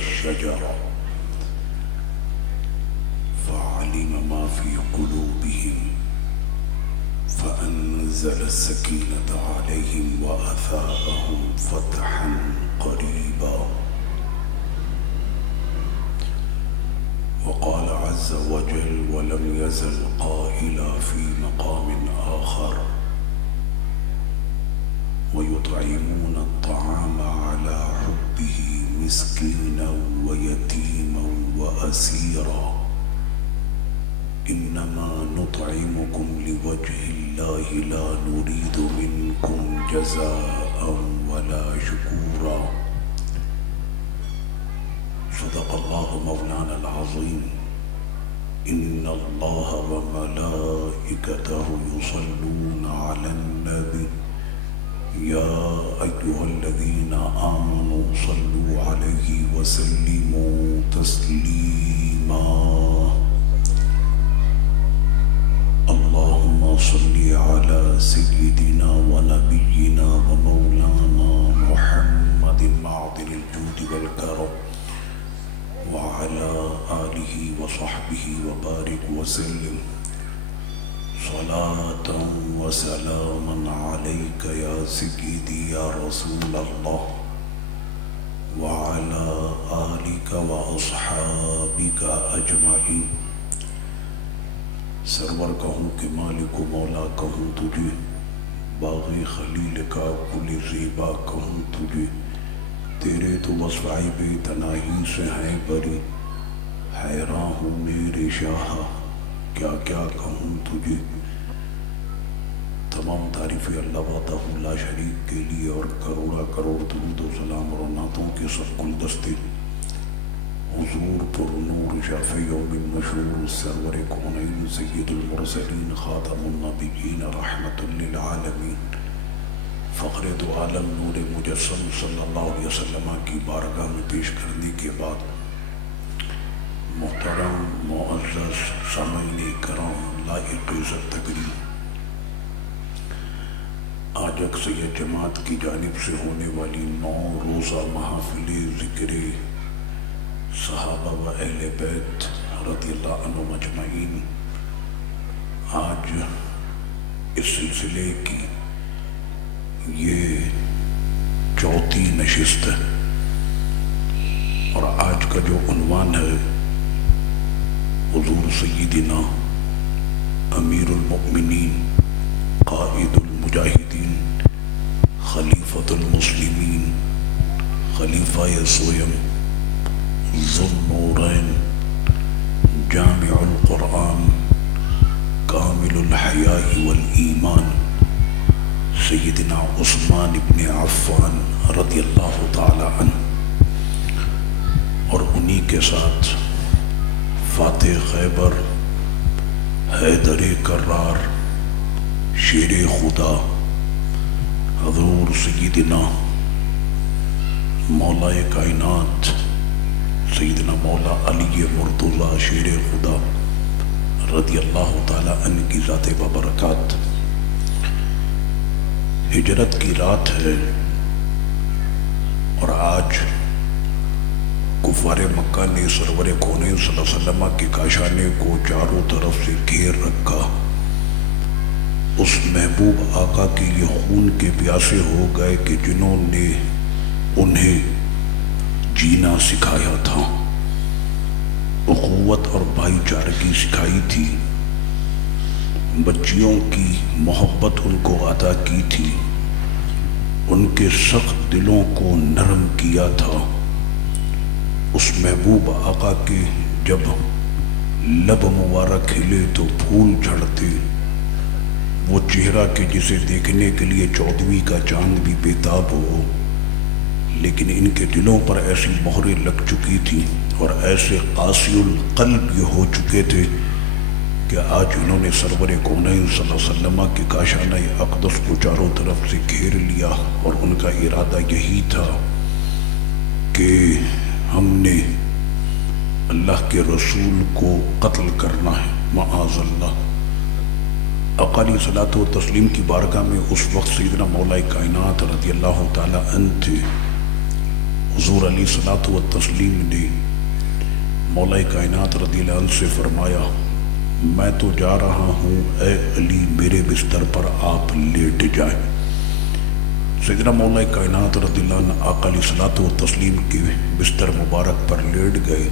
الشجرة فعلم ما في قلوبهم فأنزل السكينة عليهم وأثابهم فتحا قريبا. وقال عز وجل ولم يزل قائلا في مقام آخر ويطعمون الطعام على حبه مسكينا ويتيما وأسيرا إنما نطعمكم لوجه الله لا نريد منكم جزاء ولا شكورا. صدق الله مولانا العظيم. إن الله وملائكته يصلون على النبي يا أيها الذين آمنوا صلوا عليه وسلموا تسليما. اللهم صل على سيدنا ونبينا ومولانا محمد معدن الجود والكرم وعلى آله وصحبه وبارك وسلم صلاة وسلاما عليك يا سيدي يا رسول الله وعلى آلك وأصحابك أجمعين. سرور کہوں کہ مالک و مولا کہوں تجھے، باغی خلیل کا کل زیبا کہوں تجھے، تیرے تو وصفائی بے تناہی سے ہیں بری، حیران ہوں میرے شاہ کیا کیا کہوں تجھے. تمام تعریفیں اللہ وحدہ لا شریک کے لیے اور کروڑا کروڑ درود و سلام اور نعتوں کے سب کل دستے حضور پر نور شافع یوم مشہور سرور کونین سید المرسلین خاتم النبیین رحمت للعالمین فخر دو عالم نور مجسم صلی اللہ علیہ وسلم کی بارگاہ میں پیش کرنے کے بعد محترم معزز سامعین کرام لائق عزت تقریم، آج اکثریت جماعت کی جانب سے ہونے والی 9 روزہ محافل ذکر صحابہ و اہل بیت رضی اللہ عنہم اجمعین آج اس سلسلے کی یہ 4تھی نشست ہے، اور آج کا جو عنوان ہے حضور سیدنا امیر المؤمنین قائد المجاہدین خلیفۃ المسلمین خلیفہ سویم ذو النورین جامع القرآن کامل الحیاء والایمان سیدنا عثمان ابن عفان رضی اللہ تعالی عنہ، اور انہی کے ساتھ فاتح خیبر حیدر کرار شیر خدا حضور سیدنا مولا کائنات سیدنا مولا علی مرتضی شیر خدا رضی اللہ تعالی عنہ کی ذات ببرکات. ہجرت کی رات ہے اور آج کفار مکہ نے سرور کونین صلی اللہ علیہ وسلم کے کاشانے کو چاروں طرف سے گھیر رکھا. اس محبوب آقا کے یہ خون کے پیاسے ہو گئے کہ جنہوں نے انہیں جینا سکھایا تھا، اخوت اور بھائی چارگی سکھائی تھی، بچیوں کی محبت ان کو عطا کی تھی، ان کے سخت دلوں کو نرم کیا تھا. اس محبوب آقا کے جب لب مبارک کھلے تو پھول جھڑتے، وہ چہرہ کہ جسے دیکھنے کے لیے 14ویں کا چاند بھی بےتاب ہو، لیکن ان کے دلوں پر ایسی مہریں لگ چکی تھی اور ایسے قاسی القلب یہ ہو چکے تھے کہ آج انہوں نے سرور کونین صلی اللہ علیہ وسلم کے کاشانہ اقدس کو چاروں طرف سے گھیر لیا، اور ان کا ارادہ یہی تھا کہ ہم نے اللہ کے رسول کو قتل کرنا ہے معاذ اللہ. آقا علیہ الصلوۃ والتسلیم کی بارگاہ میں اس وقت سیدنا مولا کائنات رضی اللہ تعالی عنہ تھے. حضور علیہ الصلوۃ والتسلیم نے مولا کائنات رضی اللہ عنہ سے فرمایا میں تو جا رہا ہوں، اے علی میرے بستر پر آپ لیٹ جائیں۔ سیدنا مولا کائنات رضی اللہ عنہ آقا علیہ الصلوۃ والتسلیم کے بستر مبارک پر لیٹ گئے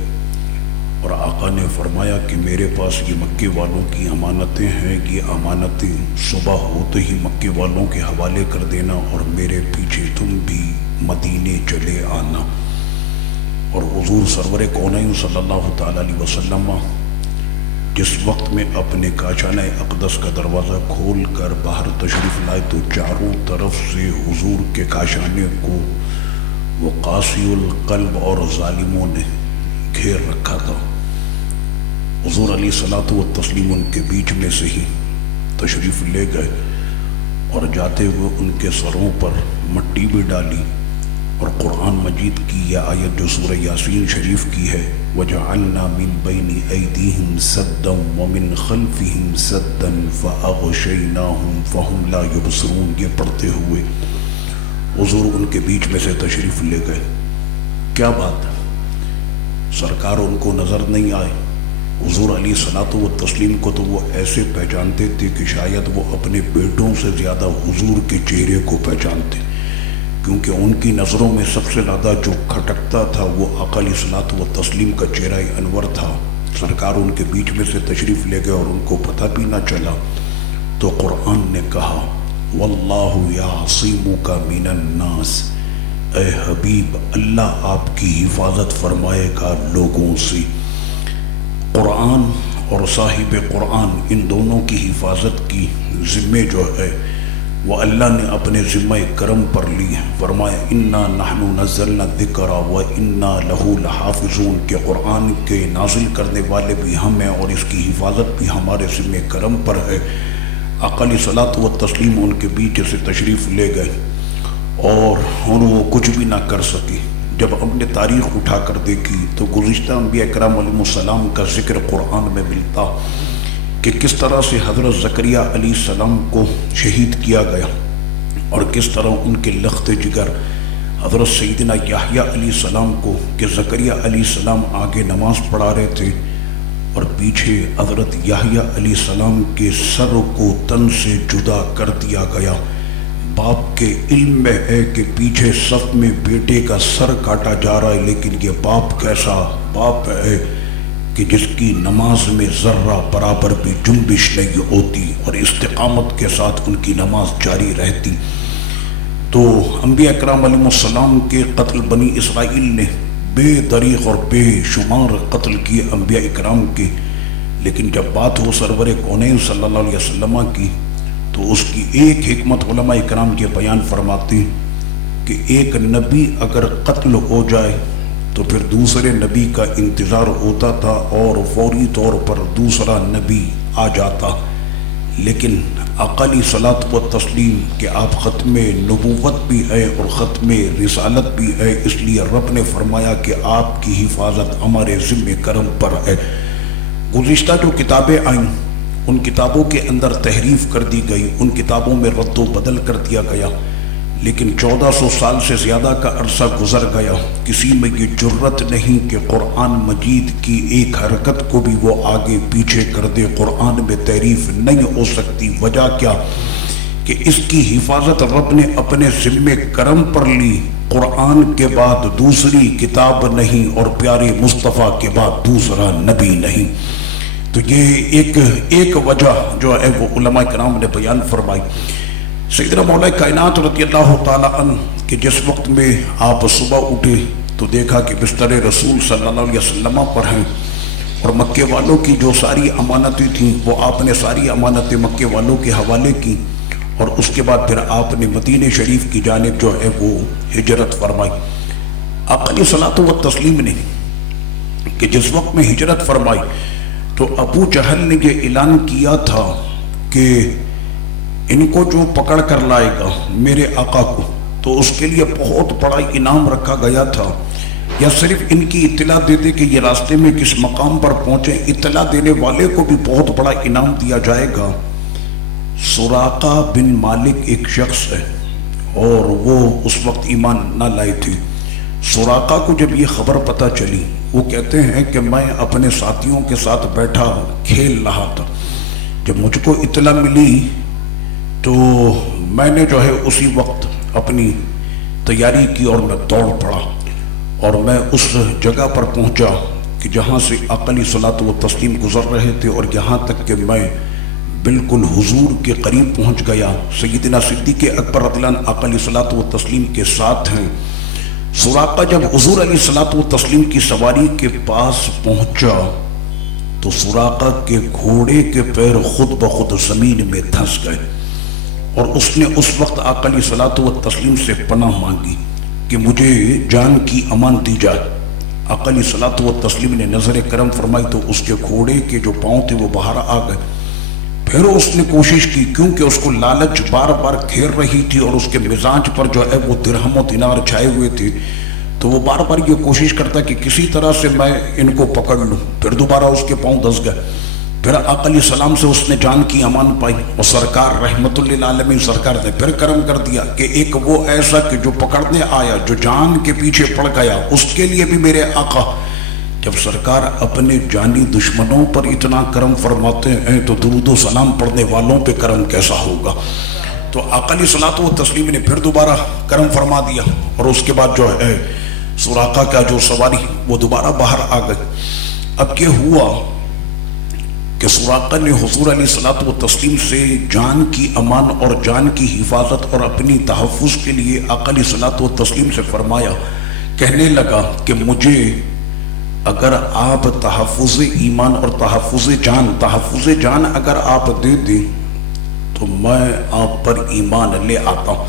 اور آقا نے فرمایا کہ میرے پاس یہ مکے والوں کی امانتیں ہیں، یہ امانتیں صبح ہوتے ہی مکے والوں کے حوالے کر دینا اور میرے پیچھے تم بھی مدینے چلے آنا۔ اور حضور سرور کونین صلی اللہ تعالیٰ علیہ وسلم جس وقت میں اپنے کاشانہ اقدس کا دروازہ کھول کر باہر تشریف لائے تو چاروں طرف سے حضور کے کاشانے کو وہ قاسی القلب اور ظالموں نے گھیر رکھا تھا۔ حضور علیہ الصلوۃ والتسلیم ان کے بیچ میں سے ہی تشریف لے گئے اور جاتے ہوئے ان کے سروں پر مٹی بھی ڈالی اور قرآن مجید کی یہ آیت جو سورہ یاسین شریف کی ہے وَجَعَلْنَا مِن بَيْنِ أَيْدِيهِمْ سَدًّا وَمِن خَلْفِهِمْ سَدًّا فَأَغْشَيْنَاهُمْ فَهُمْ لَا يُبْصِرُونَ، یہ پڑھتے ہوئے حضور ان کے بیچ میں سے تشریف لے گئے۔ کیا بات، سرکار ان کو نظر نہیں آئے۔ حضور علیہ الصلوۃ والتسلیم کو تو وہ ایسے پہچانتے تھے کہ شاید وہ اپنے بیٹوں سے زیادہ حضور کے چہرے کو پہچانتے، کیونکہ ان کی نظروں میں سب سے زیادہ جو کھٹکتا تھا وہ آقا علیہ الصلوۃ والتسلیم کا چہرہ انور تھا۔ سرکار ان کے بیچ میں سے تشریف لے گئے اور ان کو پتہ بھی نہ چلا تو قرآن نے کہا وَاللَّهُ يَعْصِمُكَ مِنَ النَّاسِ، اے حبیب اللہ آپ کی حفاظت فرمائے گا لوگوں سے۔ قرآن اور صاحب قرآن ان دونوں کی حفاظت کی ذمہ جو ہے وہ اللہ نے اپنے ذمہ کرم پر لی ہے۔ فرمایا اِنَّا نَحْنُ نَزَّلْنَا الذِّكْرَ وَإِنَّا لَهُ لَحَافِظُونَ، کہ قرآن کے نازل کرنے والے بھی ہم ہیں اور اس کی حفاظت بھی ہمارے ذمہ کرم پر ہے۔ آقا علیہ الصلوۃ والتسلیم ان کے بیچ سے تشریف لے گئے اور وہ کچھ بھی نہ کر سکے۔ جب ہم نے تاریخ اٹھا کر دیکھی تو گزشتہ انبیاء کرام علیہ السلام کا ذکر قرآن میں ملتا کہ کس طرح سے حضرت زکریا علیہ السلام کو شہید کیا گیا اور کس طرح ان کے لخت جگر حضرت سیدنا یحییٰ علیہ السلام کو کہ زکریا علیہ السلام آگے نماز پڑھا رہے تھے اور پیچھے حضرت یحییٰ علیہ السلام کے سر کو تن سے جدا کر دیا گیا۔ باپ کے علم میں ہے کہ پیچھے صف میں بیٹے کا سر کاٹا جا رہا ہے، لیکن یہ باپ کیسا باپ ہے کہ جس کی نماز میں ذرہ برابر بھی جنبش نہیں ہوتی اور استقامت کے ساتھ ان کی نماز جاری رہتی۔ تو انبیاء اکرام علیہ السلام کے قتل بنی اسرائیل نے بے دریغ اور بے شمار قتل کیے انبیاء اکرام کے، لیکن جب بات ہو سرور کونین صلی اللہ علیہ وسلم کی تو اس کی ایک حکمت علماء اکرام یہ بیان فرماتے ہیں کہ ایک نبی اگر قتل ہو جائے تو پھر دوسرے نبی کا انتظار ہوتا تھا اور فوری طور پر دوسرا نبی آ جاتا، لیکن آقا علیہ الصلوۃ والتسلیم کہ آپ ختم نبوت بھی ہے اور ختم رسالت بھی ہے، اس لیے رب نے فرمایا کہ آپ کی حفاظت ہمارے ذمہ کرم پر ہے۔ گزشتہ جو کتابیں آئیں ان کتابوں کے اندر تحریف کر دی گئی، ان کتابوں میں رد و بدل کر دیا گیا، لیکن 1400 سال سے زیادہ کا عرصہ گزر گیا، کسی میں یہ جرت نہیں کہ قرآن مجید کی ایک حرکت کو بھی وہ آگے پیچھے کر دے۔ قرآن میں تحریف نہیں ہو سکتی، وجہ کیا کہ اس کی حفاظت رب نے اپنے ذمہ کرم پر لی۔ قرآن کے بعد دوسری کتاب نہیں اور پیارے مصطفیٰ کے بعد دوسرا نبی نہیں۔ تو یہ ایک وجہ جو ہے وہ علماء کرام نے بیان فرمائی۔ سیدنا مولا کائنات رضی اللہ تعالیٰ عنہ کہ جس وقت میں آپ صبح اٹھے تو دیکھا کہ بستر رسول صلی اللہ علیہ وسلم پر ہیں اور مکے والوں کی جو ساری امانتیں تھیں وہ آپ نے ساری امانتیں مکے والوں کے حوالے کی، اور اس کے بعد پھر آپ نے مدینہ شریف کی جانب جو ہے وہ ہجرت فرمائی۔ آقا علیہ الصلوۃ والتسلیم نے کہ جس وقت میں ہجرت فرمائی تو ابو جہل نے یہ اعلان کیا تھا کہ ان کو جو پکڑ کر لائے گا میرے آقا کو تو اس کے لیے بہت بڑا انعام رکھا گیا تھا، یا صرف ان کی اطلاع دے دے کہ یہ راستے میں کس مقام پر پہنچے، اطلاع دینے والے کو بھی بہت بڑا انعام دیا جائے گا۔ سراقہ بن مالک ایک شخص ہے اور وہ اس وقت ایمان نہ لائے تھے، سراقہ کو جب یہ خبر پتہ چلی، وہ کہتے ہیں کہ میں اپنے ساتھیوں کے ساتھ بیٹھا کھیل رہا تھا، جب مجھ کو اطلاع ملی تو میں نے جو ہے اسی وقت اپنی تیاری کی اور میں دوڑ پڑا اور میں اس جگہ پر پہنچا کہ جہاں سے آقا علیہ الصلوۃ والتسلیم گزر رہے تھے، اور یہاں تک کہ میں بالکل حضور کے قریب پہنچ گیا۔ سیدنا صدیق اکبر رضی اللہ عنہ آقا علیہ الصلوۃ والتسلیم کے ساتھ ہیں۔ سراقہ جب حضور علیہ الصلوۃ والتسلیم کی سواری کے پاس پہنچا تو سراقہ کے گھوڑے کے پیر خود بخود زمین میں دھنس گئے، اور اس نے اس وقت آقا علیہ الصلوۃ والتسلیم سے پناہ مانگی کہ مجھے جان کی امان دی جائے۔ آقا علیہ الصلوۃ والتسلیم نے نظر کرم فرمائی تو اس کے گھوڑے کے جو پاؤں تھے وہ باہر آ گئے۔ پھر اس نے کوشش کی، کیونکہ اس کو لالچ بار بار گھیر رہی تھی اور اس کے مزاج پر جو ہے وہ درہم و دینار چھائے ہوئے تھے، تو وہ بار بار یہ کوشش کرتا کہ کسی طرح سے میں ان کو پکڑ لوں۔ پھر دوبارہ اس کے پاؤں دھس گئے۔ پھر آقا علیہ السلام سے اس نے جان کی امان پائی، اور سرکار رحمت للعالمین سرکار نے پھر کرم کر دیا کہ ایک وہ ایسا کہ جو پکڑنے آیا، جو جان کے پیچھے پڑ گیا، اس کے لیے بھی میرے آقا، جب سرکار اپنے جانی دشمنوں پر اتنا کرم فرماتے ہیں تو درود و سلام پڑھنے والوں پہ کرم کیسا ہوگا۔ تو آقا علیہ الصلوۃ والتسلیم نے پھر دوبارہ کرم فرما دیا، اور اس کے بعد جو ہے سراقہ کا جو سواری وہ دوبارہ باہر آ گئی۔ اب یہ ہوا کہ سراقہ نے حضور علیہ الصلوۃ والتسلیم سے جان کی امان اور جان کی حفاظت اور اپنی تحفظ کے لیے آقا علیہ الصلوۃ والتسلیم سے فرمایا، کہنے لگا کہ مجھے اگر آپ تحفظ ایمان اور تحفظ جان اگر آپ دے دیں تو میں آپ پر ایمان لے آتا ہوں۔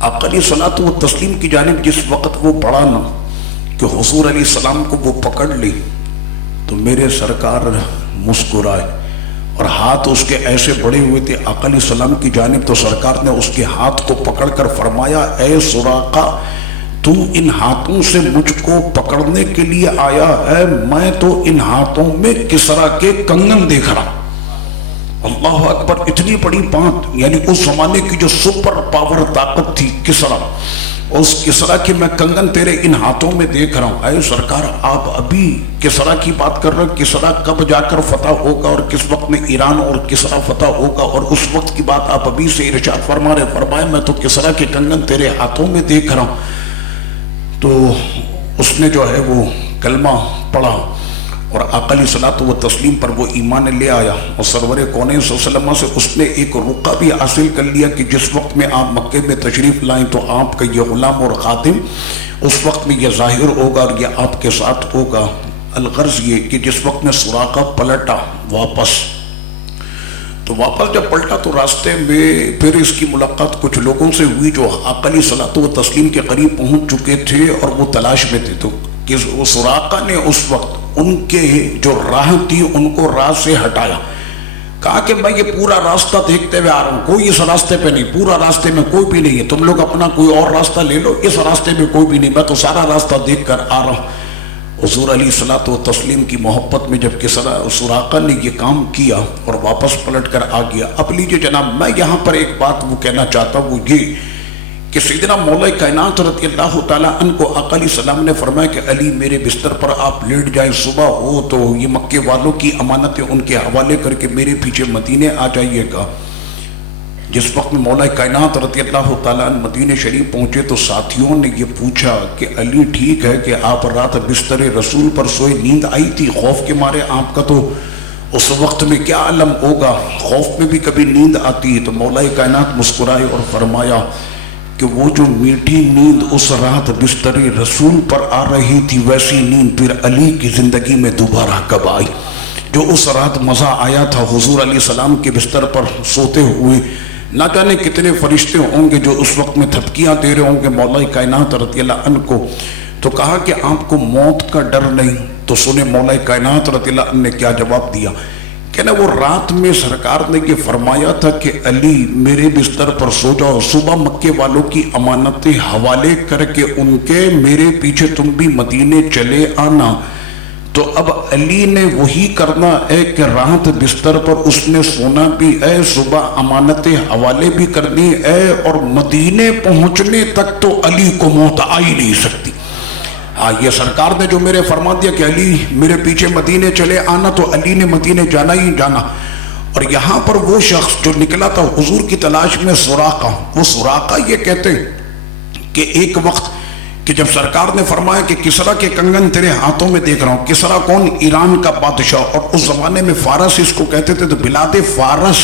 آقا علیہ الصلوۃ والتسلیم کی جانب جس وقت وہ پڑا نا کہ حضور علیہ السلام کو وہ پکڑ لی تو میرے سرکار مسکرائے، اور ہاتھ اس کے ایسے بڑے ہوئے تھے آقا علیہ السلام کی جانب، تو سرکار نے اس کے ہاتھ کو پکڑ کر فرمایا، اے سراقہ تو ان ہاتھوں سے مجھ کو پکڑنے کے لیے آیا ہے، میں تو ان ہاتھوں میں کسرا کے کنگن دیکھ رہا۔ اللہ اکبر، اتنی بڑی بات، یعنی اس زمانے کی جو سپر پاور طاقت تھی کسرا، اس کسرا کی میں کنگن تیرے ان ہاتھوں میں دیکھ رہا ہوں۔ اے سرکار آپ ابھی کسرا کی بات کر رہے ہیں، کسرا کب جا کر فتح ہوگا اور کس وقت میں ایران اور کسرا فتح ہوگا، اور اس وقت کی بات آپ ابھی سے ارشاد فرما رہے، فرمائے میں تو کسرا کے کنگن تیرے ہاتھوں میں دیکھ رہا ہوں۔ تو اس نے جو ہے وہ کلمہ پڑھا اور آقا علیہ الصلوۃ والتسلیم پر وہ ایمان لے آیا، اور سرور کونین صلی اللہ علیہ وسلم سے اس نے ایک رقعہ بھی حاصل کر لیا کہ جس وقت میں آپ مکے میں تشریف لائیں تو آپ کا یہ غلام اور خادم اس وقت میں یہ ظاہر ہوگا اور یہ آپ کے ساتھ ہوگا۔ الغرض یہ کہ جس وقت میں سراقہ پلٹا واپس، تو واپس جب پلٹا تو راستے میں پھر اس کی ملاقات کچھ لوگوں سے ہوئی جو آقا علیہ الصلوۃ والتسلیم کے قریب پہنچ چکے تھے اور وہ تلاش میں تھے، تو کہ سراقہ نے اس وقت ان کے جو راہ تھی ان کو راہ سے ہٹایا، کہا کہ میں یہ پورا راستہ دیکھتے ہوئے آ رہا ہوں، کوئی اس راستے پہ نہیں، پورا راستے میں کوئی بھی نہیں ہے، تم لوگ اپنا کوئی اور راستہ لے لو، اس راستے میں کوئی بھی نہیں، میں تو سارا راستہ دیکھ کر آ رہا ہوں۔ حضور علیہ الصلوۃ والتسلیم کی محبت میں جب کہ سراقہ نے یہ کام کیا اور واپس پلٹ کر آ گیا۔ اب لیجیے جناب، میں یہاں پر ایک بات وہ کہنا چاہتا ہوں، وہ یہ کہ سیدنا مولا کائنات رضی اللہ تعالیٰ عنہ کو آقا علیہ السلام نے فرمایا کہ علی میرے بستر پر آپ لیٹ جائیں، صبح ہو تو یہ مکے والوں کی امانتیں ان کے حوالے کر کے میرے پیچھے مدینے آ جائیے گا۔ جس وقت میں مولا کائنات رضی اللہ تعالیٰ عنہ مدینہ شریف پہنچے تو ساتھیوں نے یہ پوچھا کہ علی ٹھیک ہے کہ آپ رات بستر رسول پر سوئے، نیند آئی تھی خوف کے مارے؟ آپ کا تو اس وقت میں کیا عالم ہوگا، خوف میں بھی کبھی نیند آتی ہے۔ تو مولا کائنات مسکرائے اور فرمایا کہ وہ جو میٹھی نیند اس رات بستر رسول پر آ رہی تھی، ویسی نیند پھر علی کی زندگی میں دوبارہ کب آئی؟ جو اس رات مزہ آیا تھا حضور علیہ السلام کے بستر پر سوتے ہوئے، نہ جانے کتنے فرشتے ہوں گے جو اس وقت میں تھپکیاں دے رہے ہوں گے مولا کائنات رضی اللہ عنہ کو۔ تو کہا کہ آپ کو موت کا ڈر نہیں؟ تو سنے مولا کائنات رضی اللہ عنہ نے کیا جواب دیا کہ نا وہ رات میں سرکار نے یہ فرمایا تھا کہ علی میرے بستر پر سو جاؤ، صبح مکے والوں کی امانتیں حوالے کر کے ان کے میرے پیچھے تم بھی مدینے چلے آنا۔ تو اب علی نے وہی کرنا ہے کہ رات بستر پر اس نے سونا بھی ہے، صبح امانتیں حوالے بھی کرنی ہے، اور مدینے پہنچنے تک تو علی کو موت آ ہی نہیں سکتی۔ یہ سرکار نے جو میرے فرما دیا کہ علی میرے پیچھے مدینے چلے آنا، تو علی نے مدینے جانا ہی جانا۔ اور یہاں پر وہ شخص جو نکلا تھا حضور کی تلاش میں سراقہ، وہ سراقہ یہ کہتے کہ ایک وقت کہ جب سرکار نے فرمایا کہ کسرا کے کنگن تیرے ہاتھوں میں دیکھ رہا ہوں۔ کسرا کون؟ ایران کا بادشاہ، اور اس زمانے میں فارس اس کو کہتے تھے، تو بلاد فارس،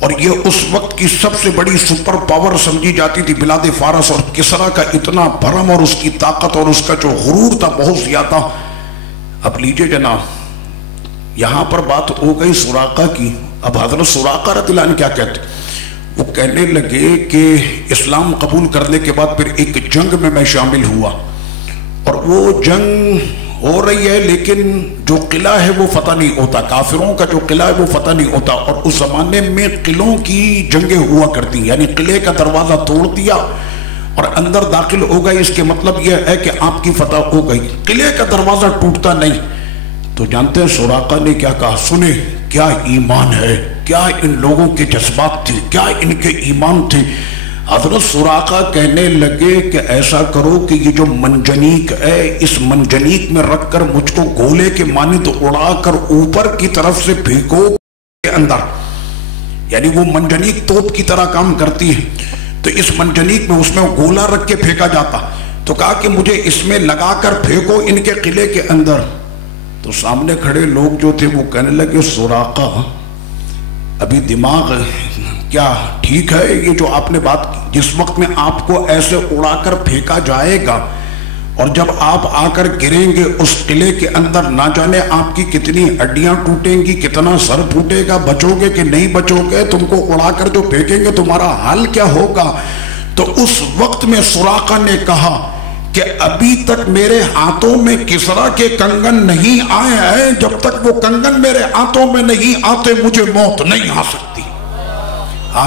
اور یہ اس وقت کی سب سے بڑی سپر پاور سمجھی جاتی تھی بلاد فارس۔ اور کسرا کا اتنا بھرم اور اس کی طاقت اور اس کا جو غرور تھا بہت زیادہ۔ اب لیجئے جناب، یہاں پر بات ہو گئی سراقہ کی۔ اب حضرت سراقہ رضی اللہ عنہ کیا کہتے؟ وہ کہنے لگے کہ اسلام قبول کرنے کے بعد پھر ایک جنگ میں میں شامل ہوا، اور وہ جنگ ہو رہی ہے لیکن جو قلعہ ہے وہ فتح نہیں ہوتا، کافروں کا جو قلعہ ہے وہ فتح نہیں ہوتا۔ اور اس زمانے میں قلعوں کی جنگیں ہوا کرتی، یعنی قلعے کا دروازہ توڑ دیا اور اندر داخل ہو گئے، اس کے مطلب یہ ہے کہ آپ کی فتح ہو گئی۔ قلعے کا دروازہ ٹوٹتا نہیں۔ تو جانتے ہیں سراقہ نے کیا کہا؟ سنیں کیا ایمان ہے، کیا ان لوگوں کے جذبات تھے، کیا ان کے ایمان تھے۔ حضرت سراقہ کہنے لگے کہ ایسا کرو کہ یہ جو منجنیق ہے، اس منجنیق میں رکھ کر مجھ کو گولے کے مانند اڑا کر اوپر کی طرف سے پھینکو کے اندر، یعنی وہ منجنیق توپ کی طرح کام کرتی ہے، تو اس منجنیق میں اس میں گولا رکھ کے پھینکا جاتا۔ تو کہا کہ مجھے اس میں لگا کر پھینکو ان کے قلعے کے اندر۔ تو سامنے کھڑے لوگ جو تھے وہ کہنے لگے سراقہ ابھی دماغ کیا ٹھیک ہے؟ یہ جو آپ نے بات کی، جس وقت میں آپ کو ایسے اڑا کر پھینکا جائے گا اور جب آپ آ کر گریں گے اس قلعے کے اندر، نہ جانے آپ کی کتنی ہڈیاں ٹوٹیں گی، کتنا سر پھوٹے گا، بچو گے کہ نہیں بچو گے، تم کو اڑا کر جو پھینکیں گے تمہارا حال کیا ہوگا۔ تو اس وقت میں سراقہ نے کہا کہ ابھی تک میرے ہاتھوں میں کسرا کے کنگن نہیں آئے ہیں، جب تک وہ کنگن میرے ہاتھوں میں نہیں آتے مجھے موت نہیں آ سکتی۔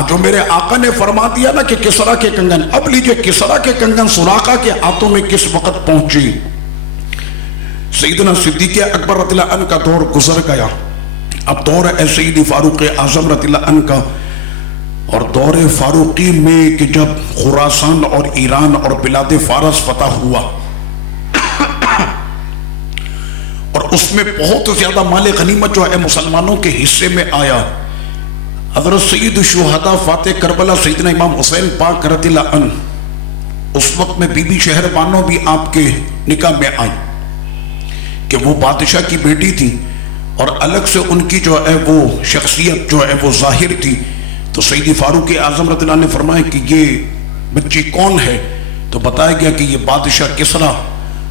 جو میرے آقا نے فرما دیا نا کہ کسرا کے کنگن، اب لیجئے کسرا کے کنگن سراقہ کے ہاتھوں میں کس وقت پہنچی؟ سیدنا صدیق اکبر رضی اللہ عنہ کا دور گزر گیا، اب دور ہے سیدی فاروق اعظم رضی اللہ عنہ کا۔ اور دور فاروقی میں کہ جب خراسان اور ایران اور بلاد فارس فتح ہوا اور اس میں بہت زیادہ مال غنیمت جو ہے مسلمانوں کے حصے میں آیا، حضرت سید الشہداء فاتح کربلا سیدنا امام حسین پاک رضی اللہ عنہ، اس وقت میں بی بی شہر بانو بھی آپ کے نکاح میں آئی کہ وہ بادشاہ کی بیٹی تھی اور الگ سے ان کی جو ہے وہ شخصیت جو ہے وہ ظاہر تھی۔ تو سیدی فاروق اعظم رضی اللہ عنہ نے فرمایا کہ یہ بچی کون ہے؟ تو بتایا گیا کہ یہ بادشاہ کسرا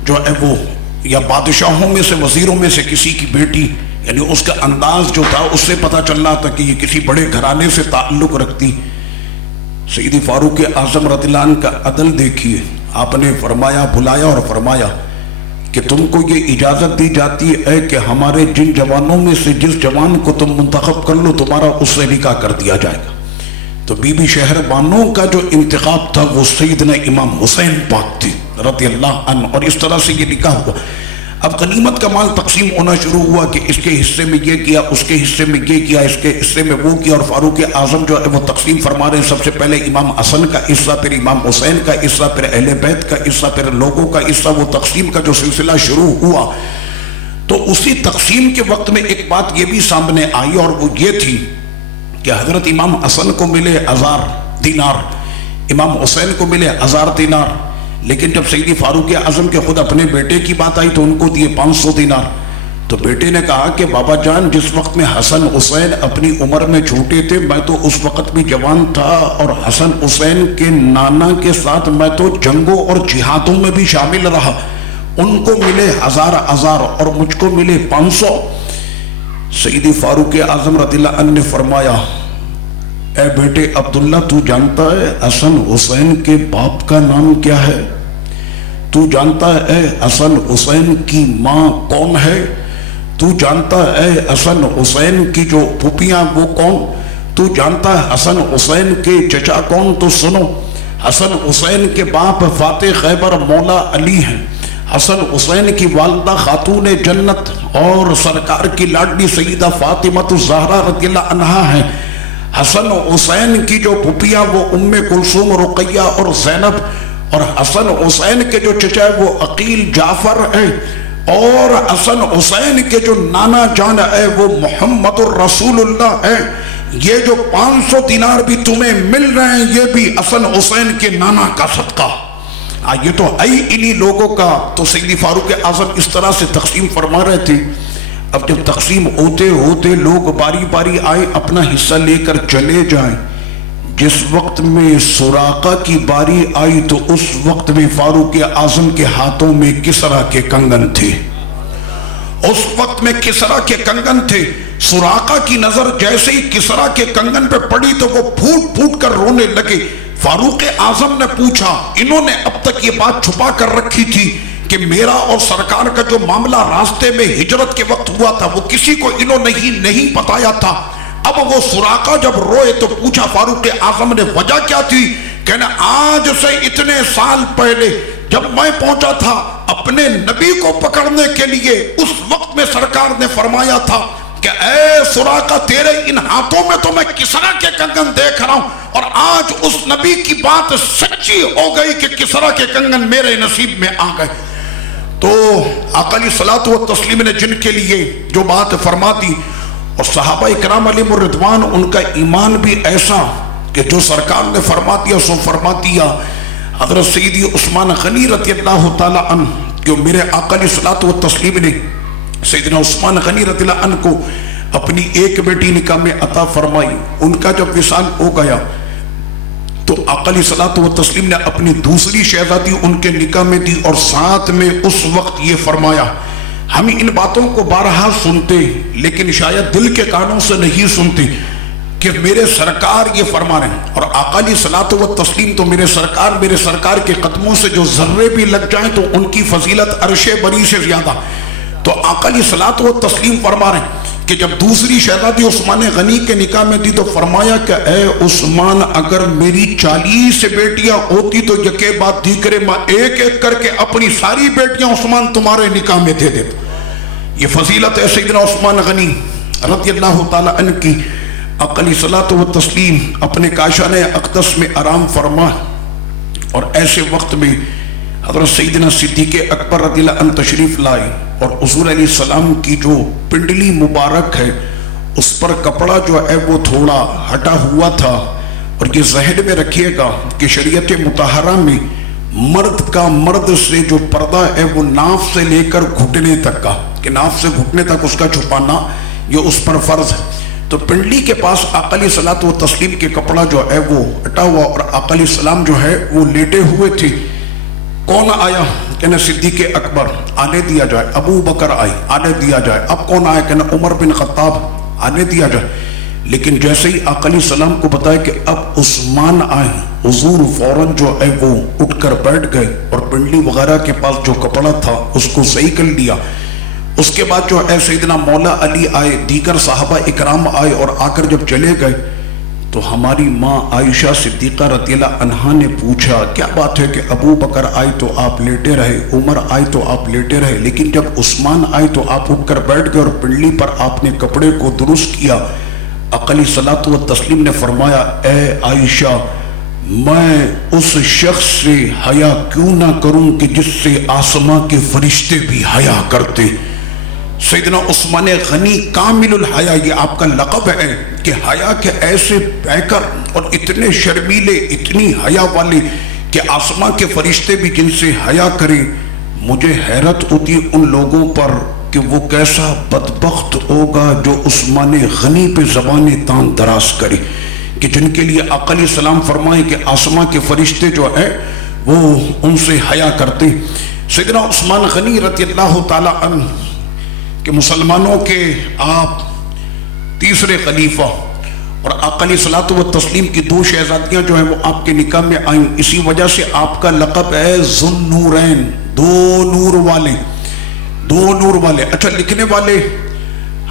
جو ہے وہ، یا بادشاہوں میں سے وزیروں میں سے کسی کی بیٹی، یعنی اس کا انداز جو تھا اس سے پتہ چل رہا تھا کہ یہ کسی بڑے گھرانے سے تعلق رکھتی۔ سیدی فاروق اعظم رضی اللہ عنہ کا عدل دیکھیے، آپ نے فرمایا، بلایا اور فرمایا کہ تم کو یہ اجازت دی جاتی ہے کہ ہمارے جن جوانوں میں سے جس جوان کو تم منتخب کر لو تمہارا اس سے نکاح کر دیا جائے گا۔ تو بی بی شہر بانو کا جو انتخاب تھا وہ سیدنا امام حسین پاک تھی رضی اللہ عنہ، اور اس طرح سے یہ نکاح ہوا۔ اب غنیمت کا مال تقسیم ہونا شروع ہوا کہ اس کے حصے میں یہ کیا، اس کے حصے میں یہ کیا، اس کے حصے میں وہ کیا، اور فاروق اعظم جو ہے وہ تقسیم فرما رہے ہیں، سب سے پہلے امام حسن کا حصہ، پھر امام حسین کا حصہ، پھر اہل بیت کا حصہ، پھر لوگوں کا حصہ۔ وہ تقسیم کا جو سلسلہ شروع ہوا تو اسی تقسیم کے وقت میں ایک بات یہ بھی سامنے آئی، اور وہ یہ تھی کہ حضرت امام حسن کو ملے 1000 دینار، امام حسین کو ملے 1000 دینار، لیکن جب سیدی فاروق اعظم کے خود اپنے بیٹے کی بات آئی تو ان کو دیے 500 دینار۔ تو بیٹے نے کہا کہ بابا جان، جس وقت میں حسن حسین اپنی عمر میں چھوٹے تھے میں تو اس وقت بھی جوان تھا، اور حسن حسین کے نانا کے ساتھ میں تو جنگوں اور جہادوں میں بھی شامل رہا، ان کو ملے 1000 اور مجھ کو ملے 500۔ سیدی فاروق اعظم رضی اللہ عنہ نے فرمایا، اے بیٹے عبداللہ، تو جانتا ہے حسن حسین کے باپ کا نام کیا ہے؟ تو جانتا ہے حسن حسین کی ماں کون ہے؟ تو جانتا ہے حسن حسین کی جو پھوپھیاں وہ کون؟ تو جانتا ہے حسن حسین کے چچا کون؟ تو سنو، حسن حسین کے باپ فاتح خیبر مولا علی ہیں، حسن حسین کی والدہ خاتون جنت اور سرکار کی لاڈلی سیدہ فاطمہ الزہرا رضی اللہ عنہا ہیں۔ حسن حسین کی جو پھوپھیاں وہ ام کلثوم، رقیہ اور زینب، اور حسن حسین کے جو چچا ہے وہ عقیل جعفر ہیں، اور حسن حسین کے جو نانا جان ہے وہ محمد الرسول اللہ ہے۔ یہ جو 500 دینار بھی تمہیں مل رہے ہیں یہ بھی حسن حسین کے نانا کا صدقہ۔ یہ تو آئی انہی لوگوں کا۔ تو سیدی فاروق اعظم اس طرح سے تقسیم فرما رہے تھے۔ اب جب تقسیم ہوتے ہوتے لوگ باری باری آئے اپنا حصہ لے کر چلے جائیں، جس وقت میں سراقہ کی باری آئی تو اس وقت میں فاروق اعظم کے ہاتھوں میں کسرا کے کنگن تھے، اس وقت میں کسرا کے کنگن تھے۔ سراقہ کی نظر جیسے ہی کسرا کے کنگن پہ پڑی تو وہ پھوٹ پھوٹ کر رونے لگے۔ فاروق اعظم نے پوچھا، انہوں نے اب تک یہ بات چھپا کر رکھی تھی کہ میرا اور سرکار کا جو معاملہ راستے میں ہجرت کے وقت ہوا تھا وہ کسی کو انہوں نے نہیں بتایا تھا۔ اب وہ سراقہ جب روئے تو پوچھا فاروق اعظم نے وجہ کیا تھی؟ کہنا آج سے اتنے سال پہلے جب میں پہنچا تھا اپنے نبی کو پکڑنے کے لیے، اس وقت میں سرکار نے فرمایا تھا کہ اے سراقہ تیرے ان ہاتھوں میں تو میں کسرا کے کنگن دیکھ رہا ہوں، اور آج اس نبی کی بات سچی ہو گئی کہ کسرا کے کنگن میرے نصیب میں آ گئے۔ تو آقا علیہ الصلوۃ والتسلیم نے جن کے لیے جو بات فرما دی، اور صحابہ اکرام علیہم الرضوان ان کا ایمان بھی ایسا کہ جو سرکار نے فرما دیا سو فرما دیا۔ حضرت سیدی عثمان غنی رضی اللہ تعالیٰ عنہ، جو میرے آقا علیہ الصلوۃ والتسلیم نے سیدنا عثمان غنی رضی اللہ عنہ کو اپنی ایک بیٹی نکاح میں عطا فرمائی، ان کا جب وصال ہو گیا تو آقا علیہ الصلوۃ والتسلیم نے اپنی دوسری شہزادی ان کے نکاح میں دی، اور ساتھ میں اس وقت یہ فرمایا۔ ہم ان باتوں کو بارہا سنتے لیکن شاید دل کے کانوں سے نہیں سنتے کہ میرے سرکار یہ فرما رہے ہیں، اور آقا علیہ الصلوۃ والتسلیم تو میرے سرکار کے قدموں سے جو ذرے بھی لگ جائیں تو ان کی فضیلت عرش بری سے زیادہ۔ تو آقا علیہ الصلوۃ والتسلیم فرما رہے ہیں کہ جب دوسری شہزادی عثمان غنی کے نکاح میں دی تو فرمایا کہ اے عثمان اگر میری 40 بیٹیاں ہوتی تو یکے بات دیکرے میں ایک ایک کر کے اپنی ساری بیٹیاں عثمان تمہارے نکاح میں دے دیتا۔ یہ فضیلت ہے سیدنا عثمان غنی رضی اللہ تعالیٰ عنہ کی۔ آقا علیہ الصلوۃ والتسلیم اپنے کاشان اقدس میں آرام فرما، اور ایسے وقت میں حضرت سیدنا صدیق اکبر رضی اللہ عنہ تشریف لائے، اور حضور علیہ السلام کی جو پنڈلی مبارک ہے اس پر کپڑا جو ہے وہ تھوڑا ہٹا ہوا تھا۔ اور یہ ذہن میں رکھیے گا کہ شریعت مطہرہ میں مرد سے جو پردہ ہے وہ ناف سے لے کر گھٹنے تک کا، کہ ناف سے گھٹنے تک اس کا چھپانا یہ اس پر فرض ہے۔ تو پنڈلی کے پاس آقا علیہ الصلوۃ والتسلیم کے کپڑا جو ہے وہ ہٹا ہوا، اور آقا علیہ السلام جو ہے وہ لیٹے ہوئے تھے۔ کون آیا؟ کہنا صدیق اکبر، آنے دیا جائے۔ ابو بکر آئی، آنے دیا جائے۔ اب کون آیا؟ کہنا عمر بن خطاب، آنے دیا جائے۔ لیکن جیسے ہی آقا علیہ السلام کو بتایا کہ اب عثمان آئے، حضور فوراً جو ہے وہ اٹھ کر بیٹھ گئے، اور پنڈلی وغیرہ کے پاس جو کپڑا تھا اس کو صحیح کر لیا۔ اس کے بعد جو ہے سیدنا مولا علی آئے، دیگر صحابہ اکرام آئے، اور آ کر جب چلے گئے تو ہماری ماں عائشہ صدیقہ رضی اللہ عنہا نے پوچھا کیا بات ہے کہ ابو بکر آئے تو آپ لیٹے رہے، عمر آئے تو آپ لیٹے رہے، لیکن جب عثمان آئے تو آپ اٹھ کر بیٹھ گئے اور پنڈلی پر آپ نے کپڑے کو درست کیا۔ آقا علیہ الصلوۃ والتسلیم نے فرمایا اے عائشہ، میں اس شخص سے حیا کیوں نہ کروں کہ جس سے آسماں کے فرشتے بھی حیا کرتے۔ سیدنا عثمان غنی کامل الحیا، یہ آپ کا لقب ہے کہ حیا کے ایسے پیکر اور اتنے شرمیلے، اتنی حیا والے کہ آسماں کے فرشتے بھی جن سے حیا کریں۔ مجھے حیرت ہوتی ہے ان لوگوں پر کہ وہ کیسا بدبخت ہوگا جو عثمان غنی پہ زبان تان دراز کرے، کہ جن کے لیے آقا علیہ السلام فرمائے کہ آسماں کے فرشتے جو ہے وہ ان سے حیا کرتے۔ سیدنا عثمان غنی رضی اللہ تعالیٰ عنہ کہ مسلمانوں کے آپ تیسرے خلیفہ، اور آقا علیہ الصلوۃ والتسلیم کی دو شہزادیاں جو ہیں وہ آپ کے نکاح میں آئیں، اسی وجہ سے آپ کا لقب ہے ذو النورین، دو نور والے۔ اچھا، لکھنے والے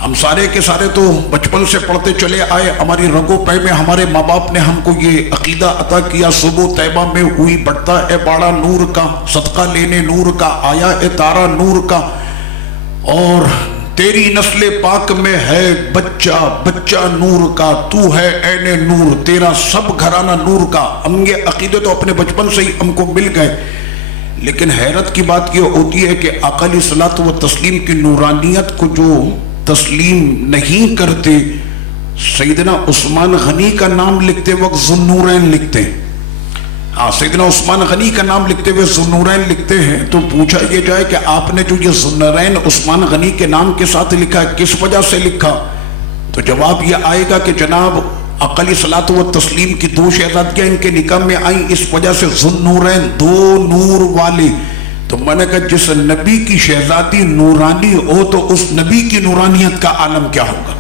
ہم سارے کے سارے تو بچپن سے پڑھتے چلے آئے، ہماری رگوں پہ میں ہمارے ماں باپ نے ہم کو یہ عقیدہ عطا کیا، صبح طیبہ میں ہوئی بڑھتا ہے باڑا نور کا، صدقہ لینے نور کا، آیا ہے تارا نور کا، اور تیری نسل پاک میں ہے بچہ بچہ نور کا، تو ہے عین نور، تیرا سب گھرانہ نور کا۔ ہم یہ عقیدے تو اپنے بچپن سے ہی ہم کو مل گئے، لیکن حیرت کی بات یہ ہوتی ہے کہ آقا علیہ الصلوۃ والتسلیم کی نورانیت کو جو تسلیم نہیں کرتے، سیدنا عثمان غنی کا نام لکھتے وقت ذو النورین لکھتے ہیں۔ ہاں، سیدنا عثمان غنی کا نام لکھتے ہوئے ذو النورین لکھتے ہیں، تو پوچھا یہ جائے کہ آپ نے جو یہ ذو النورین عثمان غنی کے نام کے ساتھ لکھا ہے، کس وجہ سے لکھا؟ تو جواب یہ آئے گا کہ جناب آقا علیہ الصلوۃ والتسلیم کی دو شہزادیاں ان کے نکاح میں آئیں، اس وجہ سے ذو النورین، دو نور والے۔ تو میں نے کہا جس نبی کی شہزادی نورانی ہو تو اس نبی کی نورانیت کا عالم کیا ہوگا؟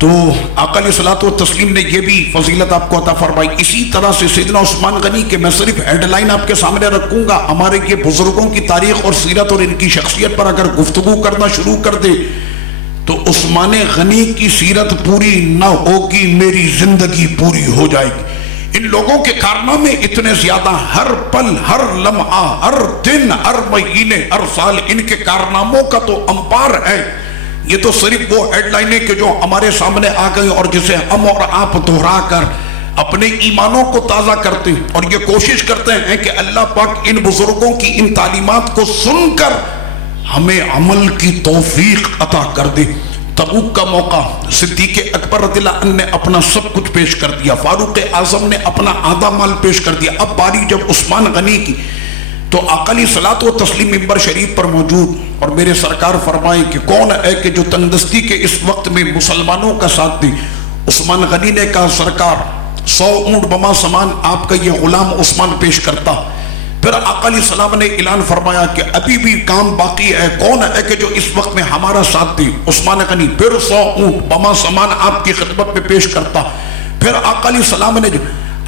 تو آقا علیہ الصلوۃ والتسلیم نے یہ بھی فضیلت آپ کو عطا فرمائی۔ اسی طرح سے سیدنا عثمان غنی کے میں صرف ہیڈ لائن آپ کے سامنے رکھوں گا، ہمارے یہ بزرگوں کی تاریخ اور سیرت اور ان کی شخصیت پر اگر گفتگو کرنا شروع کر دے تو عثمان غنی کی سیرت پوری نہ ہوگی، میری زندگی پوری ہو جائے گی۔ ان لوگوں کے کارنامے اتنے زیادہ، ہر پل، ہر لمحہ، ہر دن، ہر مہینے، ہر سال ان کے کارناموں کا تو امپار ہے۔ یہ تو صرف وہ ہیڈ لائنیں کہ جو ہمارے سامنے آ گئی اور جسے ہم اور آپ دہرا کر اپنے ایمانوں کو تازہ کرتے ہیں اور یہ کوشش کرتے ہیں کہ اللہ پاک ان بزرگوں کی ان تعلیمات کو سن کر ہمیں عمل کی توفیق عطا کر دے۔ تبوک کا موقع، صدیق اکبر رضی اللہ عنہ نے اپنا سب کچھ پیش کر دیا، فاروق اعظم نے اپنا آدھا مال پیش کر دیا، اب باری جب عثمان غنی کی تو آقا علیہ الصلوۃ والتسلیم منبر شریف پر موجود اور میرے سرکار فرمائے کہ کون ہے کہ جو تنگدستی کے اس وقت میں مسلمانوں کا ساتھ دے؟ عثمان غنی نے کہا سرکار 100 اونٹ بما سامان آپ کا یہ غلام عثمان پیش کرتا۔ پھر آقا علیہ السلام نے اعلان فرمایا کہ ابھی بھی کام باقی ہے، کون ہے کہ جو اس وقت میں ہمارا ساتھ دے؟ عثمان غنی پھر 100 اونٹ بما سامان آپ کی خدمت میں پیش کرتا۔ پھر آقا علیہ السلام نے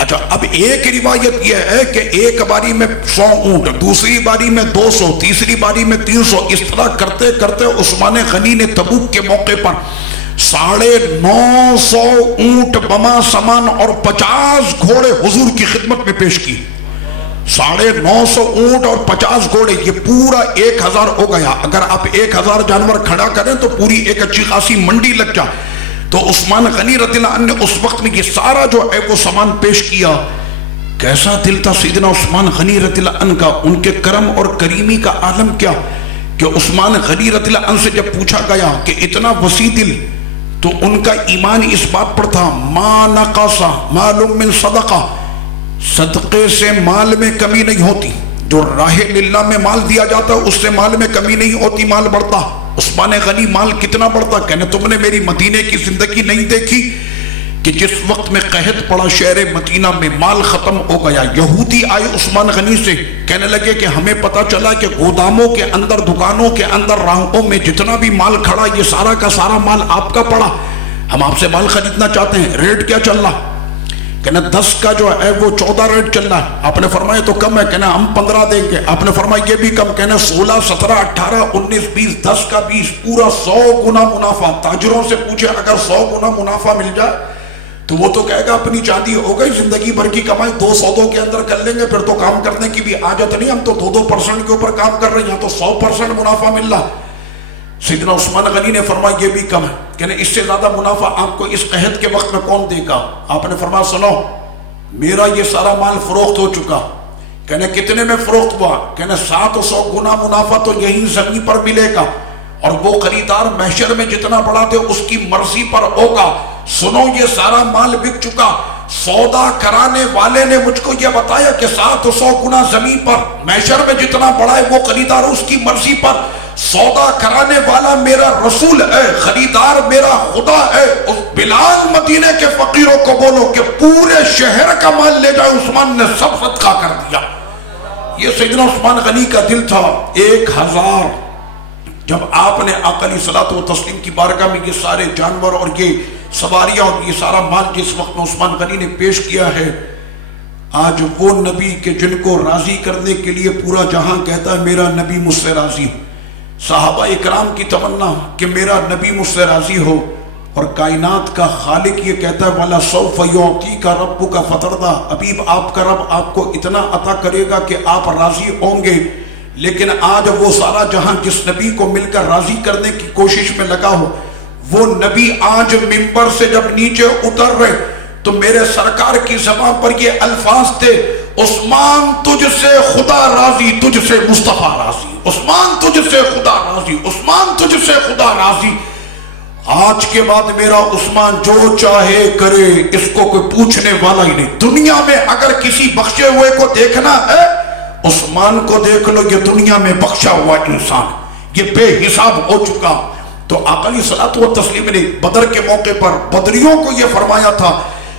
اچھا اب ایک روایت یہ ہے کہ ایک باری میں 100 اونٹ، دوسری باری میں 200، تیسری باری میں 300، اس طرح کرتے کرتے عثمان غنی نے تبوک کے موقع پر 950 اونٹ بما سامان اور 50 گھوڑے حضور کی خدمت میں پیش کی۔ 950 اونٹ اور 50 گھوڑے، یہ پورا 1000 ہو گیا۔ اگر آپ 1000 جانور کھڑا کریں تو پوری ایک اچھی خاصی منڈی لگ جائے۔ تو عثمان غنی رضی اللہ عنہ نے اس وقت میں یہ سارا جو ہے وہ سامان پیش کیا۔ کیسا دل تھا سیدنا عثمان غنی رضی اللہ عنہ کا، ان کے کرم اور کریمی کا عالم کیا کہ عثمان غنی رضی اللہ عنہ سے جب پوچھا گیا کہ اتنا وسیع دل، تو ان کا ایمان اس بات پر تھا ما نقص مال من صدقہ، صدقے سے مال میں کمی نہیں ہوتی، جو راہ للہ میں مال دیا جاتا ہے اس سے مال میں کمی نہیں ہوتی، مال بڑھتا۔ عثمان غنی مال کتنا بڑھتا؟ کہنے تم نے میری مدینے کی زندگی نہیں دیکھی کہ جس وقت میں قحط پڑا شہر مدینہ میں، مال ختم ہو گیا، یہودی آئے عثمان غنی سے کہنے لگے کہ ہمیں پتا چلا کہ گوداموں کے اندر، دکانوں کے اندر، راہوں میں جتنا بھی مال کھڑا یہ سارا کا سارا مال آپ کا پڑا، ہم آپ سے مال خریدنا چاہتے ہیں، ریٹ کیا چل رہا؟ کہنا 10 کا جو ہے وہ 14 ریٹ چل رہا ہے۔ آپ نے فرمایا تو کم ہے، کہنا ہم 15 دیں گے۔ آپ نے فرمایا یہ بھی کم، کہنا 16، 17، 18، 19، 20، 10 کا 20، پورا 100 گنا منافع۔ تاجروں سے پوچھے اگر 100 گنا منافع مل جائے تو وہ تو کہے گا اپنی چاندی ہو گئی، زندگی بھر کی کمائی 2 سودوں کے اندر کر لیں گے، پھر تو کام کرنے کی بھی عادت نہیں، ہم تو 2% کے اوپر کام کر رہے ہیں، یہاں تو 100% منافع مل رہا۔ سیدنا عثمان غنی نے فرمایا یہ بھی کم ہے، کہنے اس سے زیادہ منافع آپ کو اس قحط کے وقت میں کون دے گا؟ آپ نے فرمایا سنو، میرا یہ سارا مال فروخت ہو چکا۔ کہنے کتنے میں فروخت ہوا؟ کہنے 700 گنا منافع تو یہی زمین پر ملے گا، اور وہ خریدار محشر میں جتنا بڑا دے اس کی مرضی پر ہوگا۔ سنو یہ سارا مال بک چکا، سودا کرانے والے نے مجھ کو یہ بتایا کہ 700 گنا زمین پر، محشر میں جتنا بڑا ہے وہ خریدار اس کی مرضی پر، سودا کرانے والا میرا رسول ہے، خریدار میرا خدا ہے۔ اس بلال مدینے کے فقیروں کو بولو کہ پورے شہر کا مال لے جائے، عثمان نے سب صدقہ کر دیا۔ یہ سیدنا عثمان غنی کا دل تھا۔ 1000 جب آپ نے آقا علیہ الصلوۃ والتسلیم کی بارگاہ میں یہ سارے جانور اور یہ سواریاں اور یہ سارا مال جس وقت میں عثمان غنی نے پیش کیا ہے، آج وہ نبی کہ جن کو راضی کرنے کے لیے پورا جہاں کہتا ہے میرا نبی مجھ سے راضی ہو، صحابہ اکرام کی تمنا کہ میرا نبی مجھ سے راضی ہو، اور کائنات کا خالق یہ کہتا ہے وَلَا سَوْفَ يُعْطِيكَ رَبُّكَ فَتَرْضَىٰ، حبیب آپ کا رب آپ کو اتنا عطا کرے گا کہ آپ راضی ہوں گے۔ لیکن آج وہ سارا جہاں جس نبی کو مل کر راضی کرنے کی کوشش میں لگا ہو، وہ نبی آج منبر سے جب نیچے اتر رہے تو میرے سرکار کی زبان پر یہ الفاظ تھے، عثمان تجھ سے خدا راضی، تجھ سے مصطفیٰ راضی، عثمان تجھ سے خدا راضی، عثمان تجھ سے خدا راضی۔ آج کے بعد میرا عثمان جو چاہے کرے، اس کو کوئی پوچھنے والا ہی نہیں۔ دنیا میں اگر کسی بخشے ہوئے کو دیکھنا ہے، عثمان کو دیکھ لو، یہ دنیا میں بخشا ہوا انسان، یہ بے حساب ہو چکا۔ تو آقا علیہ الصلوۃ والتسلیم نے بدر کے موقع پر بدریوں کو یہ فرمایا تھا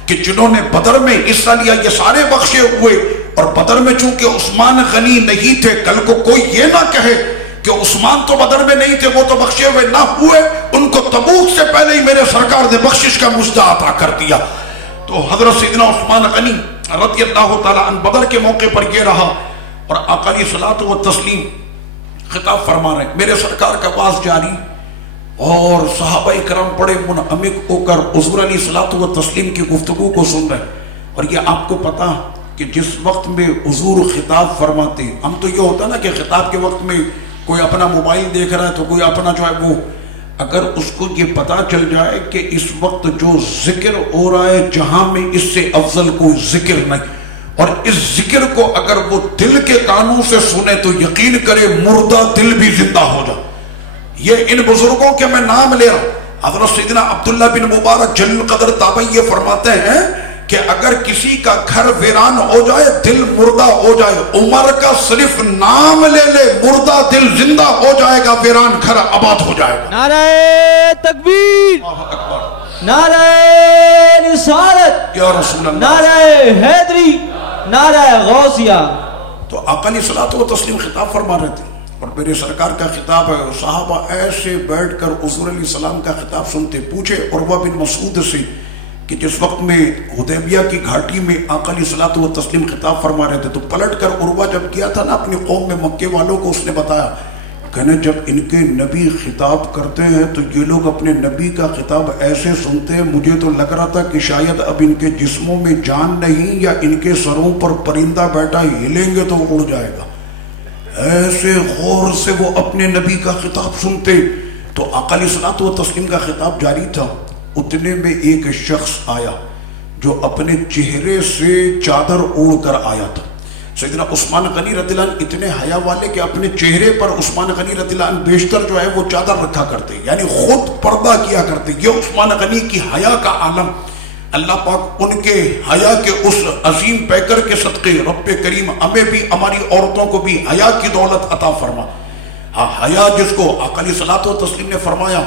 کہ جنہوں نے بدر میں حصہ لیا یہ سارے بخشے ہوئے، اور بدر میں چونکہ عثمان غنی نہیں تھے، کل کو کوئی یہ نہ کہے کہ عثمان تو بدر میں نہیں تھے، وہ تو بخشے ہوئے نہ ہوئے، ان کو تبوک سے پہلے ہی میرے سرکار نے بخشش کا مجدہ عطا کر دیا۔ تو حضرت سیدنا عثمان غنی رضی اللہ تعالیٰ عنہ بدر کے موقع پر یہ رہا، اور آقا علیہ الصلوۃ والتسلیم خطاب فرما رہے ہیں، میرے سرکار کا واز جاری، اور صحابہ کرام بڑے منعمق ہو کر حضور علیہ الصلوۃ والتسلیم کی گفتگو کو سن رہے ہیں۔ اور یہ آپ کو پتا کہ جس وقت میں حضور خطاب فرماتے، ہم تو یہ ہوتا نا کہ خطاب کے وقت میں کوئی اپنا موبائل دیکھ رہا ہے تو کوئی اپنا جو ہے وہ، اگر اس کو یہ پتا چل جائے کہ اس وقت جو ذکر ہو رہا ہے جہاں میں اس سے افضل کوئی ذکر نہیں، اور اس ذکر کو اگر وہ دل کے کانوں سے سنے تو یقین کرے مردہ دل بھی زندہ ہو جائے۔ یہ ان بزرگوں کے میں نام لے رہا ہوں۔ حضرت سیدنا عبداللہ بن مبارک جلیل القدر تابعی یہ فرماتے ہیں کہ اگر کسی کا گھر ویران ہو جائے، دل مردہ ہو جائے، عمر کا صرف نام لے لے، مردہ دل زندہ ہو جائے گا، ویران گھر آباد ہو جائے گا۔ نعرہ تکبیر، نعرہ رسالت، یا رسول اللہ، نعرہ حیدری، نعرہ غوثیہ۔ تو آقا علیہ الصلوۃ والتسلیم خطاب فرما رہے تھے، اور میرے سرکار کا خطاب ہے، صحابہ ایسے بیٹھ کر حضور علیہ السلام کا خطاب سنتے۔ پوچھے عروہ بن مسعود سے کہ جس وقت میں حدیبیہ کی گھاٹی میں آقا علیہ الصلوۃ والتسلیم خطاب فرما رہے تھے، تو پلٹ کر عروہ جب کیا تھا نا اپنی قوم میں مکے والوں کو، اس نے بتایا، کہنے جب ان کے نبی خطاب کرتے ہیں تو یہ لوگ اپنے نبی کا خطاب ایسے سنتے ہیں، مجھے تو لگ رہا تھا کہ شاید اب ان کے جسموں میں جان نہیں، یا ان کے سروں پر پرندہ بیٹھا ہلیں گے تو اڑ جائے گا، ایسے غور سے وہ اپنے نبی کا خطاب سنتے۔ تو آقا علیہ الصلوۃ والتسلیم کا خطاب جاری تھا، اتنے میں ایک شخص آیا جو اپنے چہرے سے چادر اوڑھ کر آیا تھا۔ سیدنا عثمان غنی رضی اللہ عنہ اتنے حیا والے کہ اپنے چہرے پر عثمان غنی رضی اللہ عنہ بیشتر جو ہے وہ چادر رکھا کرتے، یعنی خود پردہ کیا کرتے۔ یہ عثمان غنی کی حیا کا عالم، اللہ پاک ان کے حیا کے اس عظیم پیکر کے صدقے رب کریم ہمیں بھی، ہماری عورتوں کو بھی حیا کی دولت عطا فرما۔ ہاں، حیا جس کو آقا علیہ الصلوۃ والتسلیم نے فرمایا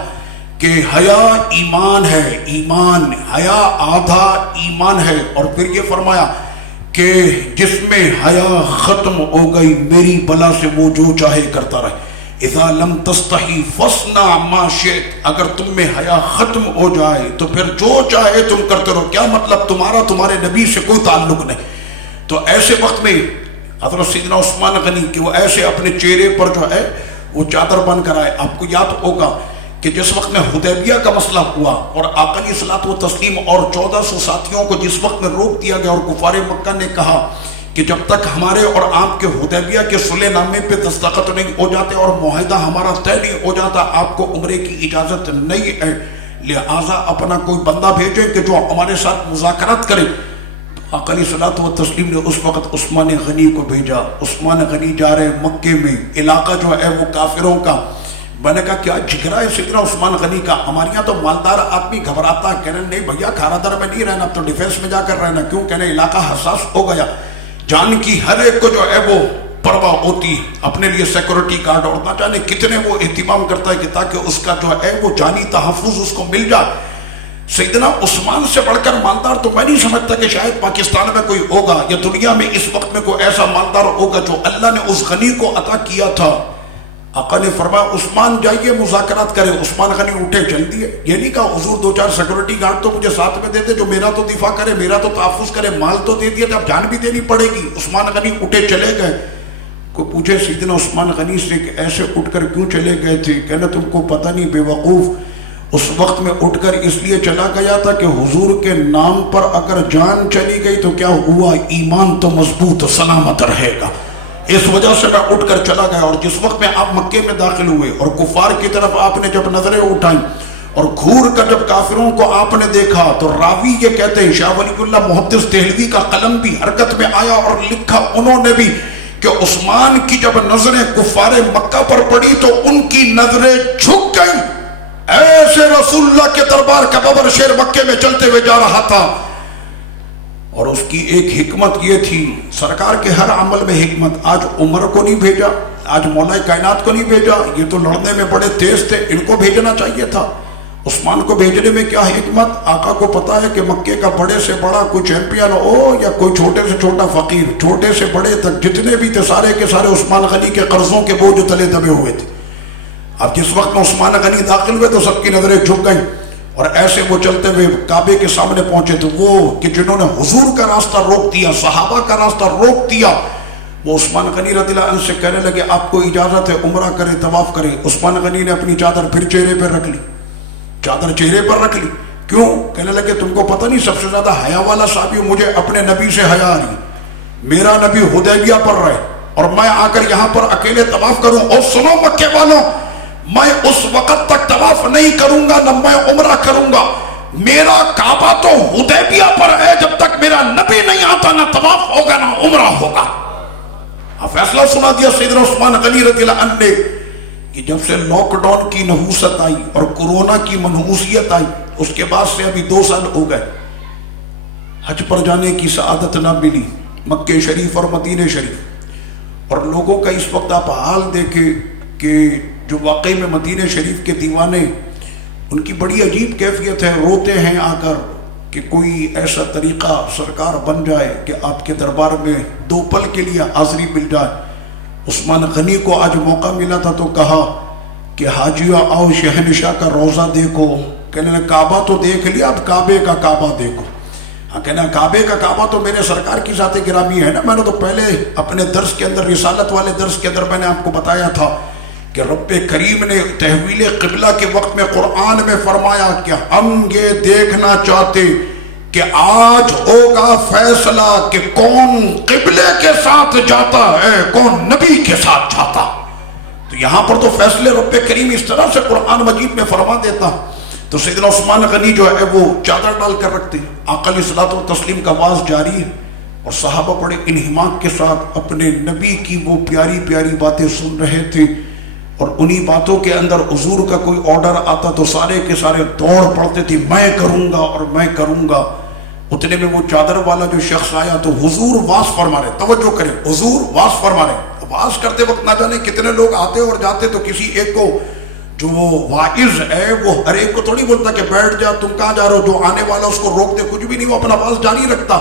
کہ حیا ایمان ہے، ایمان، حیا آدھا ایمان ہے، اور پھر یہ فرمایا کہ جس میں حیا ختم ہو گئی میری بلا سے وہ جو چاہے کرتا رہے۔ اذا لم تستحی فاصنع ما شئت، اگر تم میں حیا ختم ہو جائے تو پھر جو چاہے تم کرتے رہو۔ کیا مطلب؟ تمہارا تمہارے نبی سے کوئی تعلق نہیں۔ تو ایسے وقت میں حضرت سیدنا عثمان غنی کہ وہ ایسے اپنے چہرے پر جو ہے وہ چادر بن کر آئے۔ آپ کو یاد ہوگا کہ جس وقت میں حدیبیہ کا مسئلہ ہوا اور آقا علیہ الصلوۃ والتسلیم اور 1400 ساتھیوں کو جس وقت میں روک دیا گیا، اور کفار مکہ نے کہا کہ جب تک ہمارے اور آپ کے حدیبیہ کے صلح نامے پہ دستخط نہیں ہو جاتے اور معاہدہ ہمارا طے نہیں ہو جاتا، آپ کو عمرے کی اجازت نہیں ہے، لہٰذا اپنا کوئی بندہ بھیجیں کہ جو ہمارے ساتھ مذاکرات کرے۔ آقا علیہ الصلوۃ والتسلیم نے اس وقت عثمان غنی کو بھیجا۔ عثمان غنی جا رہے مکے میں، علاقہ جو ہے وہ کافروں کا۔ میں نے کہا کیا جگرا ہے سیدنا عثمان غنی کا؟ ہمارے یہاں تو مالدار آدمی گھبراتا ہے، کہنے نہیں بھیا کھارا در میں نہیں رہنا، اب تو ڈیفینس میں جا کر رہنا۔ کیوں؟ کہنے علاقہ حساس ہو گیا، جان کی ہر ایک کو جو ہے وہ پرواہ ہوتی، اپنے لیے سیکورٹی گارڈ اور نہ جانے کتنے وہ اہتمام کرتا ہے کہ تاکہ اس کا جو ہے وہ جانی تحفظ اس کو مل جائے۔ سیدنا عثمان سے بڑھ کر مالدار تو میں نہیں سمجھتا کہ شاید پاکستان میں کوئی ہوگا یا دنیا میں اس وقت میں کوئی ایسا مالدار ہوگا جو اللہ نے اس غنی کو عطا کیا تھا۔ آقا نے فرمایا عثمان جائیے مذاکرات کرے۔ عثمان غنی اٹھے چل دیے، یہ نہیں کہا حضور 2-4 سیکورٹی گارڈ تو مجھے ساتھ میں دیتے جو میرا تو دفاع کرے، میرا تو تحفظ کرے، مال تو دے دیا تھا، اب جان بھی دینی پڑے گی۔ عثمان غنی اٹھے چلے گئے۔ کوئی پوچھے سیدنا عثمان غنی سے کہ ایسے اٹھ کر کیوں چلے گئے تھے؟ کہنا تم کو پتہ نہیں بے وقوف، اس وقت میں اٹھ کر اس لیے چلا گیا تھا کہ حضور کے نام پر اگر جان چلی گئی تو کیا ہوا؟ ایمان تو مضبوط سلامت رہے گا۔ اس وجہ سے میں اٹھ کر چلا گیا. اور جس وقت میں آپ مکے میں داخل ہوئے اور کفار کی طرف آپ نے جب نظریں اٹھائیں اور گھور کر جب کافروں کو آپ نے دیکھا تو راوی یہ کہتے ہیں, شاہ ولی اللہ محدث دہلوی کا قلم بھی حرکت میں آیا اور لکھا انہوں نے بھی کہ عثمان کی جب نظریں کفار مکہ پر پڑی تو ان کی نظریں جھک گئیں, ایسے رسول اللہ کے دربار کا ببر شیر مکے میں چلتے ہوئے جا رہا تھا. اور اس کی ایک حکمت یہ تھی, سرکار کے ہر عمل میں حکمت. آج عمر کو نہیں بھیجا, آج مولا کائنات کو نہیں بھیجا, یہ تو لڑنے میں بڑے تیز تھے, ان کو بھیجنا چاہیے تھا. عثمان کو بھیجنے میں کیا حکمت, آقا کو پتا ہے کہ مکے کا بڑے سے بڑا کوئی چیمپئن ہو یا کوئی چھوٹے سے چھوٹا فقیر, چھوٹے سے بڑے تک جتنے بھی تھے سارے کے سارے عثمان غنی کے قرضوں کے بوجھ تلے دبے ہوئے تھے. اب جس وقت میں عثمان غنی داخل ہوئے تو سب کی نظریں جھک گئیں اور ایسے وہ چلتے ہوئے کعبے کے سامنے پہنچے. تو وہ کہ جنہوں نے حضور کا راستہ روک دیا, صحابہ کا راستہ روک دیا, وہ عثمان غنی رضی اللہ عنہ سے کہنے لگے آپ کو اجازت ہے عمرہ کریں, طواف کریں. عثمان غنی نے اپنی چادر پھر چہرے پر رکھ لی, چادر چہرے پر رکھ لی. کیوں؟ کہنے لگے تم کو پتہ نہیں سب سے زیادہ حیا والا صحابی, مجھے اپنے نبی سے حیا آ رہی, میرا نبی حدیبیہ پر رہے اور میں آ کر یہاں پر اکیلے طواف کروں. اور سنو مکے والوں, میں اس وقت تک طواف نہیں کروں گا نہ میں عمرہ کروں گا, میرا کعبہ تو حدیبیہ پر ہے, جب تک میرا نبی نہیں آتا نہ طواف ہوگا نہ عمرہ ہوگا. فیصلہ سنا دیا سیدنا عثمان غنی رضی اللہ عنہ نے کہ جب سے لاک ڈاؤن کی نحوست آئی اور کورونا کی منحوسیت آئی, اس کے بعد سے ابھی 2 سال ہو گئے, حج پر جانے کی سعادت نہ ملی, مکہ شریف اور مدینہ شریف. اور لوگوں کا اس وقت آپ حال دیکھیں کہ جو واقعی میں مدینہ شریف کے دیوانے, ان کی بڑی عجیب کیفیت ہے, روتے ہیں آ کر کہ کوئی ایسا طریقہ سرکار بن جائے کہ آپ کے دربار میں 2 پل کے لیے حاضری مل جائے. عثمان غنی کو آج موقع ملا تھا تو کہا کہ حاجیوں آؤ شہنشاہ کا روزہ دیکھو. کہنے لگے کعبہ تو دیکھ لیا, اب کعبے کا کعبہ دیکھو. ہاں کہنا کعبے کا کعبہ تو میرے سرکار کی ذات گرامی ہے نا. میں نے تو پہلے اپنے درس کے اندر, رسالت والے درس کے اندر میں نے آپ کو بتایا تھا کہ رب کریم نے تحویل قبلہ کے وقت میں قرآن میں فرمایا کہ ہم یہ دیکھنا چاہتے کہ آج ہوگا فیصلہ کہ کون قبلے کے ساتھ جاتا ہے, کون نبی کے ساتھ جاتا. تو یہاں پر تو فیصلے رب کریم اس طرح سے قرآن مجید میں فرما دیتا. تو سیدنا عثمان غنی جو ہے وہ چادر ڈال کر رکھتے, آقا علیہ الصلوۃ والتسلیم کا آواز جاری ہے اور صحابہ بڑے انہماک کے ساتھ اپنے نبی کی وہ پیاری پیاری باتیں سن رہے تھے. اور انہی باتوں کے اندر حضور کا کوئی آرڈر آتا تو سارے کے سارے دوڑ پڑتے تھے, میں کروں گا اور میں کروں گا. اتنے میں وہ چادر والا جو شخص آیا تو حضور واز فرما رہے, توجہ کریں, حضور واز فرما رہے. واز کرتے وقت نہ جانے کتنے لوگ آتے اور جاتے, تو کسی ایک کو جو واعظ ہے وہ ہر ایک کو تھوڑی بولتا کہ بیٹھ جا, تم کہاں جا رہے ہو, جو آنے والا اس کو روکتے کچھ بھی نہیں, وہ اپنا واز جاری رکھتا.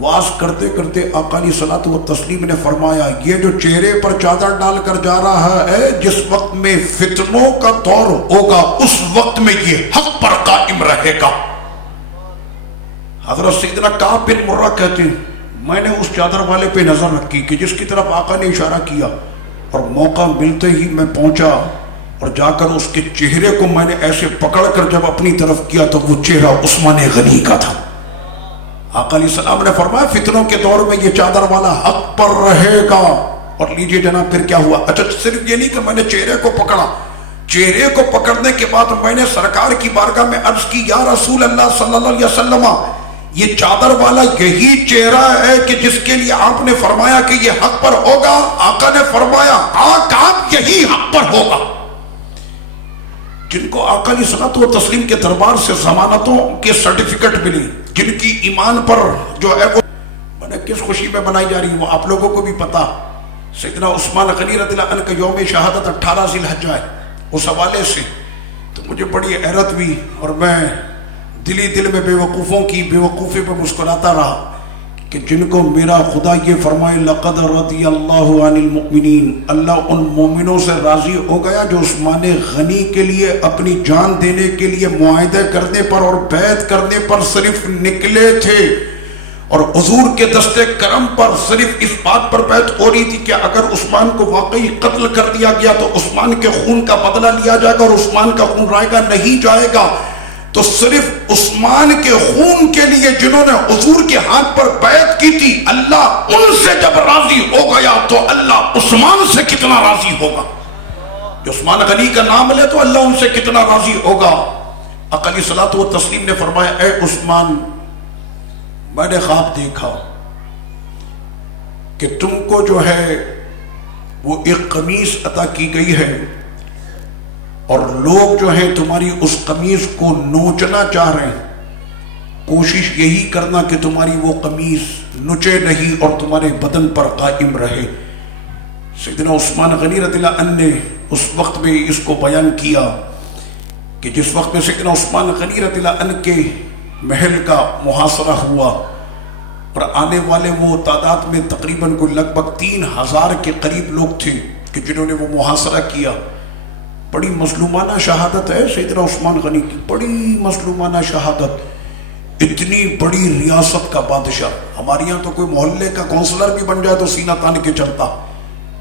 واز کرتے کرتے آقا علیہ الصلوۃ والتسلیم نے فرمایا یہ جو چہرے پر چادر ڈال کر جا رہا ہے, جس وقت میں فتنوں کا دور ہوگا اس وقت میں یہ حق پر قائم رہے گا. حضرت سیدنا کعب بن مرہ کہتے ہیں میں نے اس چادر والے پہ نظر رکھی کہ جس کی طرف آقا نے اشارہ کیا, اور موقع ملتے ہی میں پہنچا اور جا کر اس کے چہرے کو میں نے ایسے پکڑ کر جب اپنی طرف کیا تو وہ چہرہ عثمان غنی کا تھا. آقا علیہ السلام نے فرمایا فتنوں کے دور میں یہ چادر والا حق پر رہے گا. اور لیجئے جناب پھر کیا ہوا. اچھا صرف یہ نہیں کہ میں نے چہرے کو پکڑا, چہرے کو پکڑنے کے بعد میں نے سرکار کی بارگاہ میں عرض کی یا رسول اللہ صلی اللہ علیہ وسلم, یہ چادر والا یہی چہرہ ہے کہ جس کے لیے آپ نے فرمایا کہ یہ حق پر ہوگا. آقا نے فرمایا آپ یہی حق پر ہوگا. جن کو آقا علیہ الصلوۃ والتسلیم کے دربار سے ضمانتوں کے سرٹیفکیٹ ملی, جن کی ایمان پر جو ہے وہ میں کس خوشی میں بنائی جا رہی ہے وہ آپ لوگوں کو بھی پتا. سیدنا عثمان غنی رضی اللہ عنہ کا یوم شہادت 18 ذی الحجہ ہے. اس حوالے سے تو مجھے بڑی حیرت ہوئی اور میں دل میں بے وقوفوں کی بے وقوفی پہ مسکراتا رہا کہ جن کو میرا خدا یہ فرمائے لقد رضی اللہ عن المؤمنین, اللہ ان مومنوں سے راضی ہو گیا جو عثمان غنی کے لیے اپنی جان دینے کے لیے معاہدے کرنے پر اور بیعت کرنے پر صرف نکلے تھے, اور حضور کے دستے کرم پر صرف اس بات پر بیعت ہو رہی تھی کہ اگر عثمان کو واقعی قتل کر دیا گیا تو عثمان کے خون کا بدلہ لیا جائے گا اور عثمان کا خون رائے گا نہیں جائے گا. تو صرف عثمان کے خون کے لیے جنہوں نے حضور کے ہاتھ پر بیعت کی تھی، اللہ ان سے جب راضی ہو گیا تو اللہ عثمان سے کتنا راضی ہوگا؟ جو عثمان غنی کا نام لے تو اللہ ان سے کتنا راضی ہوگا؟ آقا علیہ الصلوۃ والتسلیم نے فرمایا، اے عثمان، میں نے خواب دیکھا کہ تم کو جو ہے وہ ایک قمیص عطا کی گئی ہے، اور لوگ جو ہیں تمہاری اس قمیص کو نوچنا چاہ رہے ہیں، کوشش یہی کرنا کہ تمہاری وہ قمیص نچے نہیں اور تمہارے بدن پر قائم رہے۔ سیدنا عثمان غنی رضی اللہ عنہ نے اس وقت میں اس کو بیان کیا کہ جس وقت میں سیدنا عثمان غنی رضی اللہ عنہ کے محل کا محاصرہ ہوا اور آنے والے وہ تعداد میں تقریباً کو لگ بھگ 3000 کے قریب لوگ تھے کہ جنہوں نے وہ محاصرہ کیا۔ بڑی مظلومانہ شہادت ہے سیدنا عثمان غنی کی، بڑی مظلومانہ شہادت، اتنی بڑی ریاست کا بادشاہ۔ ہمارے یہاں تو کوئی محلے کا کونسلر بھی بن جائے تو سینہ تان کے چلتا،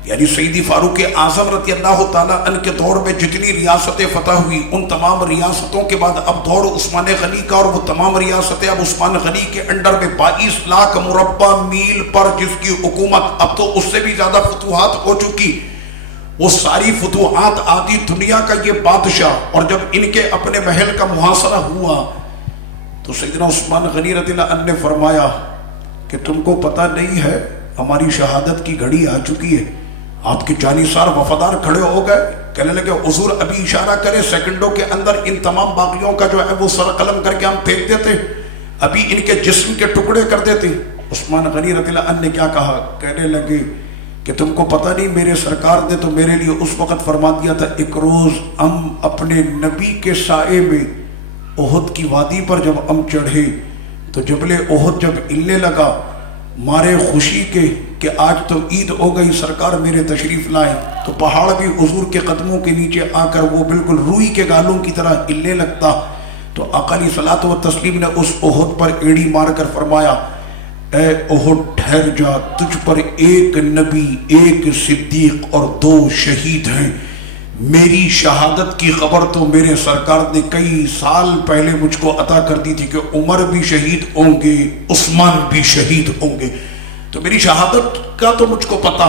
یعنی سیدی فاروق اعظم رضی اللہ تعالیٰ عنہ کے دور میں جتنی ریاستیں فتح ہوئی، ان تمام ریاستوں کے بعد اب دور عثمان غنی کا، اور وہ تمام ریاستیں اب عثمان غنی کے انڈر میں 22 لاکھ مربع میل پر جس کی حکومت، اب تو اس سے بھی زیادہ فتوحات ہو چکی، وہ ساری فتوحات آدھی دنیا کا یہ بادشاہ۔ اور جب ان کے اپنے محل کا محاصرہ ہوا تو سیدنا عثمان غنی رضی اللہ عنہ نے فرمایا کہ تم کو پتہ نہیں ہے ہماری شہادت کی گھڑی آ چکی ہے۔ آپ کے جانثار وفادار کھڑے ہو گئے، کہنے لگے حضور ابھی اشارہ کرے، سیکنڈوں کے اندر ان تمام باغیوں کا جو ہے وہ سر قلم کر کے ہم پھینک دیتے، ابھی ان کے جسم کے ٹکڑے کر دیتے۔ عثمان غنی رضی اللہ عنہ نے کیا کہا؟ کہنے لگے کہ تم کو پتہ نہیں میرے سرکار نے تو میرے لیے اس وقت فرما دیا تھا، ایک روز ہم اپنے نبی کے سائے میں احد کی وادی پر جب ہم چڑھے تو جبل احد جب ہلنے لگا، مارے خوشی کے کہ آج تو عید ہو گئی، سرکار میرے تشریف لائے، تو پہاڑ بھی حضور کے قدموں کے نیچے آ کر وہ بالکل روئی کے گالوں کی طرح ہلنے لگتا۔ تو آقا علیہ الصلوۃ والتسلیم نے اس احد پر ایڑی مار کر فرمایا، اے احد ٹھہر جا، تجھ پر ایک نبی، ایک صدیق اور 2 شہید ہیں۔ میری شہادت کی خبر تو میرے سرکار نے کئی سال پہلے مجھ کو عطا کر دی تھی کہ عمر بھی شہید ہوں گے، عثمان بھی شہید ہوں گے، تو میری شہادت کا تو مجھ کو پتا۔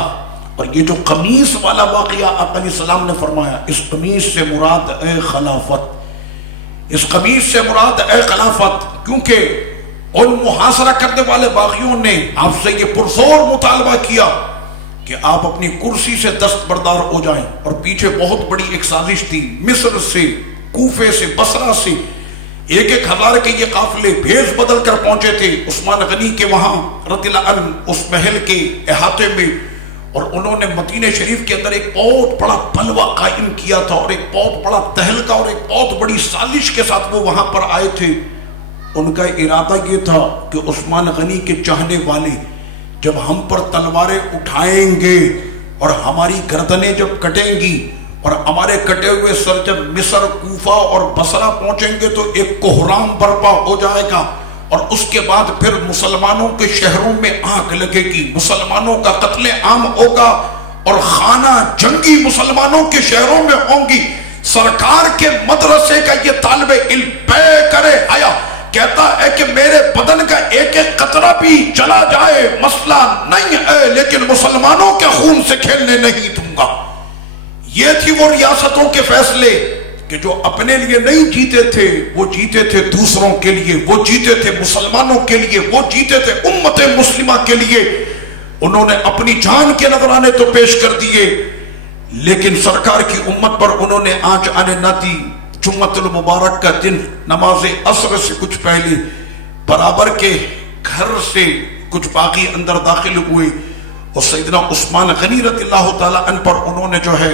اور یہ جو قمیص والا واقعہ آقا علیہ السلام نے فرمایا، اس قمیص سے مراد اے خلافت، اس قمیص سے مراد اے خلافت، کیونکہ ان محاصرہ کرنے والے باغیوں نے آپ سے یہ پرزور مطالبہ کیا کہ آپ اپنی کرسی سے دستبردار ہو جائیں، اور پیچھے بہت بڑی ایک سازش تھی، مصر سے، کوفے سے، بصرہ سے 1000 کے یہ قافلے بھیس بدل کر پہنچے تھے عثمان غنی کے وہاں رضی اللہ عنہ اس محل کے احاطے میں، اور انہوں نے مدینہ شریف کے اندر ایک بہت بڑا بلوہ قائم کیا تھا، اور ایک بہت بڑا تہلکہ اور ایک بہت بڑی سازش کے ساتھ وہ وہاں پر آئے تھے۔ ان کا ارادہ یہ تھا کہ عثمان غنی کے چاہنے والے جب ہم پر تلواریں اٹھائیں گے اور ہماری گردنیں جب کٹیں گی اور ہمارے کٹے ہوئے سر جب مصر، کوفہ اور بصرہ پہنچیں گے تو ایک کوہرام برپا ہو جائے گا، اور اس کے بعد پھر مسلمانوں کے شہروں میں آگ لگے گی، مسلمانوں کا قتل عام ہوگا، اور خانہ جنگی مسلمانوں کے شہروں میں ہوں گی۔ سرکار کے مدرسے کا یہ طالب علم بے کرے آیا کہتا ہے کہ میرے بدن کا ایک ایک قطرہ بھی چلا جائے مسئلہ نہیں ہے، لیکن مسلمانوں کے خون سے کھیلنے نہیں دوں گا۔ یہ تھی وہ ریاستوں کے فیصلے کہ جو اپنے لیے نہیں جیتے تھے، وہ جیتے تھے دوسروں کے لیے، وہ جیتے تھے مسلمانوں کے لیے، وہ جیتے تھے امت مسلمہ کے لیے۔ انہوں نے اپنی جان کے نذرانے تو پیش کر دیے، لیکن سرکار کی امت پر انہوں نے آنچ آنے نہ دی۔ جمعۃ المبارک کا دن نماز عصر سے کچھ پہلے برابر کے گھر سے کچھ باقی اندر داخل ہوئے، اور سیدنا عثمان غنی رضی اللہ تعالیٰ عنہ پر انہوں نے جو ہے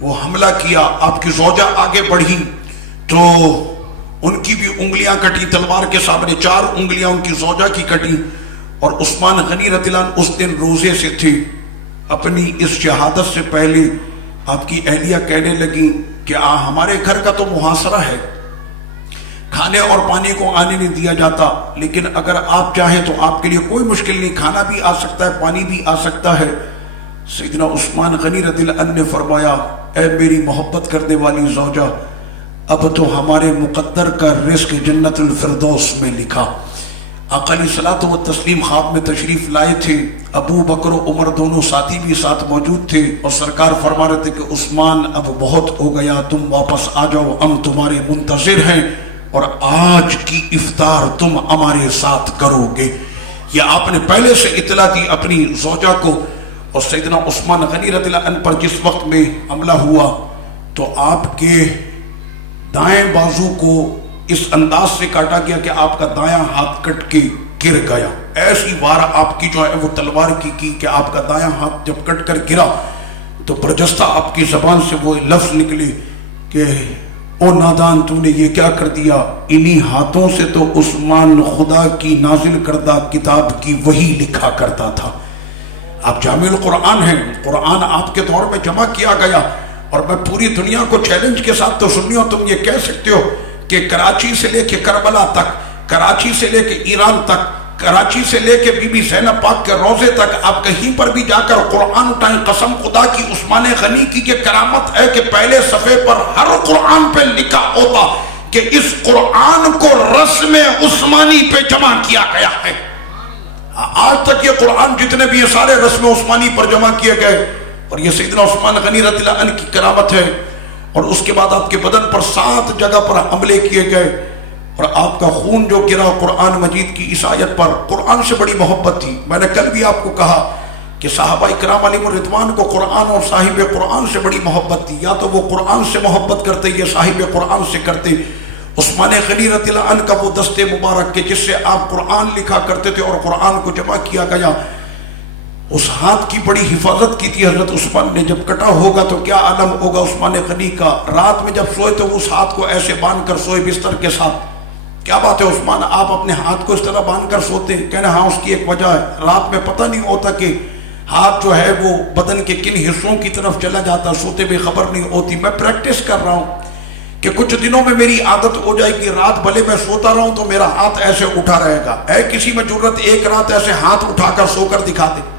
وہ حملہ کیا۔ آپ کی زوجہ آگے بڑھی تو ان کی بھی انگلیاں کٹی، تلوار کے سامنے 4 انگلیاں ان کی زوجہ کی کٹی، اور عثمان غنی رضی اللہ عنہ اس دن روزے سے تھے۔ اپنی اس شہادت سے پہلے آپ کی اہلیہ کہنے لگی کہ ہمارے گھر کا تو محاصرہ ہے، کھانے اور پانی کو آنے نہیں دیا جاتا، لیکن اگر آپ چاہیں تو آپ کے لیے کوئی مشکل نہیں، کھانا بھی آ سکتا ہے، پانی بھی آ سکتا ہے۔ سیدنا عثمان غنی رضی اللہ عنہ نے فرمایا، اے میری محبت کرنے والی زوجہ، اب تو ہمارے مقدر کا رزق جنت الفردوس میں لکھا۔ آقا علیہ الصلوۃ والتسلیم خواب میں تشریف لائے تھے، ابو بکر و عمر دونوں ساتھی بھی ساتھ موجود تھے، اور سرکار فرما رہے تھے کہ عثمان اب بہت ہو گیا، تم واپس آ جاؤ، ہم تمہارے منتظر ہیں، اور آج کی افطار تم ہمارے ساتھ کرو گے۔ یہ آپ نے پہلے سے اطلاع دی اپنی زوجہ کو۔ اور سیدنا عثمان غنی رضی اللہ عنہ پر جس وقت میں حملہ ہوا تو آپ کے دائیں بازو کو اس انداز سے کاٹا گیا کہ آپ کا دایاں ہاتھ کٹ کے گر گیا۔ ایسی وار آپ کی جو ہے وہ تلوار کی کہ آپ کا دایاں ہاتھ جب کٹ کر گرا تو برجستہ آپ کی زبان سے وہ لفظ نکلے کہ او نادان تو نے یہ کیا کر دیا، انہی ہاتھوں سے تو عثمان خدا کی نازل کردہ کتاب کی وحی لکھا کرتا تھا۔ آپ جامع القرآن ہیں، قرآن آپ کے دور میں جمع کیا گیا، اور میں پوری دنیا کو چیلنج کے ساتھ تو سنیو، تم یہ کہہ سکتے ہو کہ کراچی سے لے کے کربلا تک، کراچی سے لے کے ایران تک، کراچی سے لے کے بی بی زینب پاک کے روزے تک آپ کہیں پر بھی جا کر قرآن اٹھائیں، قسم خدا کی عثمان غنی کی یہ کرامت ہے کہ پہلے صفحے پر ہر قرآن پہ لکھا ہوتا کہ اس قرآن کو رسم عثمانی پہ جمع کیا گیا ہے۔ آج تک یہ قرآن جتنے بھی یہ سارے رسم عثمانی پر جمع کیے گئے، اور یہ سیدنا عثمان غنی رضی اللہ عنہ کی کرامت ہے۔ اور اس کے بعد آپ کے بدن پر 7 جگہ پر حملے کیے گئے، اور آپ کا خون جو گرا قرآن مجید کی اس آیت پر۔ قرآن سے بڑی محبت تھی۔ میں نے کل بھی آپ کو کہا کہ صحابہ کرام علیہم الرضوان کو قرآن اور صاحب قرآن سے بڑی محبت تھی، یا تو وہ قرآن سے محبت کرتے یا صاحب قرآن سے کرتے۔ عثمان غنی رضی اللہ عنہ کا وہ دست مبارک کہ جس سے آپ قرآن لکھا کرتے تھے اور قرآن کو جمع کیا گیا، اس ہاتھ کی بڑی حفاظت کی تھی حضرت عثمان نے۔ جب کٹا ہوگا تو کیا عالم ہوگا عثمان غنی کا۔ رات میں جب سوئے تو اس ہاتھ کو ایسے باندھ کر سوئے بستر کے ساتھ۔ کیا بات ہے عثمان، آپ اپنے ہاتھ کو اس طرح باندھ کر سوتے ہیں؟ کہنا ہاں اس کی ایک وجہ ہے، رات میں پتہ نہیں ہوتا کہ ہاتھ جو ہے وہ بدن کے کن حصوں کی طرف چلا جاتا، سوتے میں خبر نہیں ہوتی۔ میں پریکٹس کر رہا ہوں کہ کچھ دنوں میں میری عادت ہو جائے گی، رات بھلے میں سوتا رہا ہوں تو میرا ہاتھ ایسے اٹھا رہے گا۔ اے کسی میں ضرورت ایک رات ایسے ہاتھ اٹھا کر سو کر دکھا دے،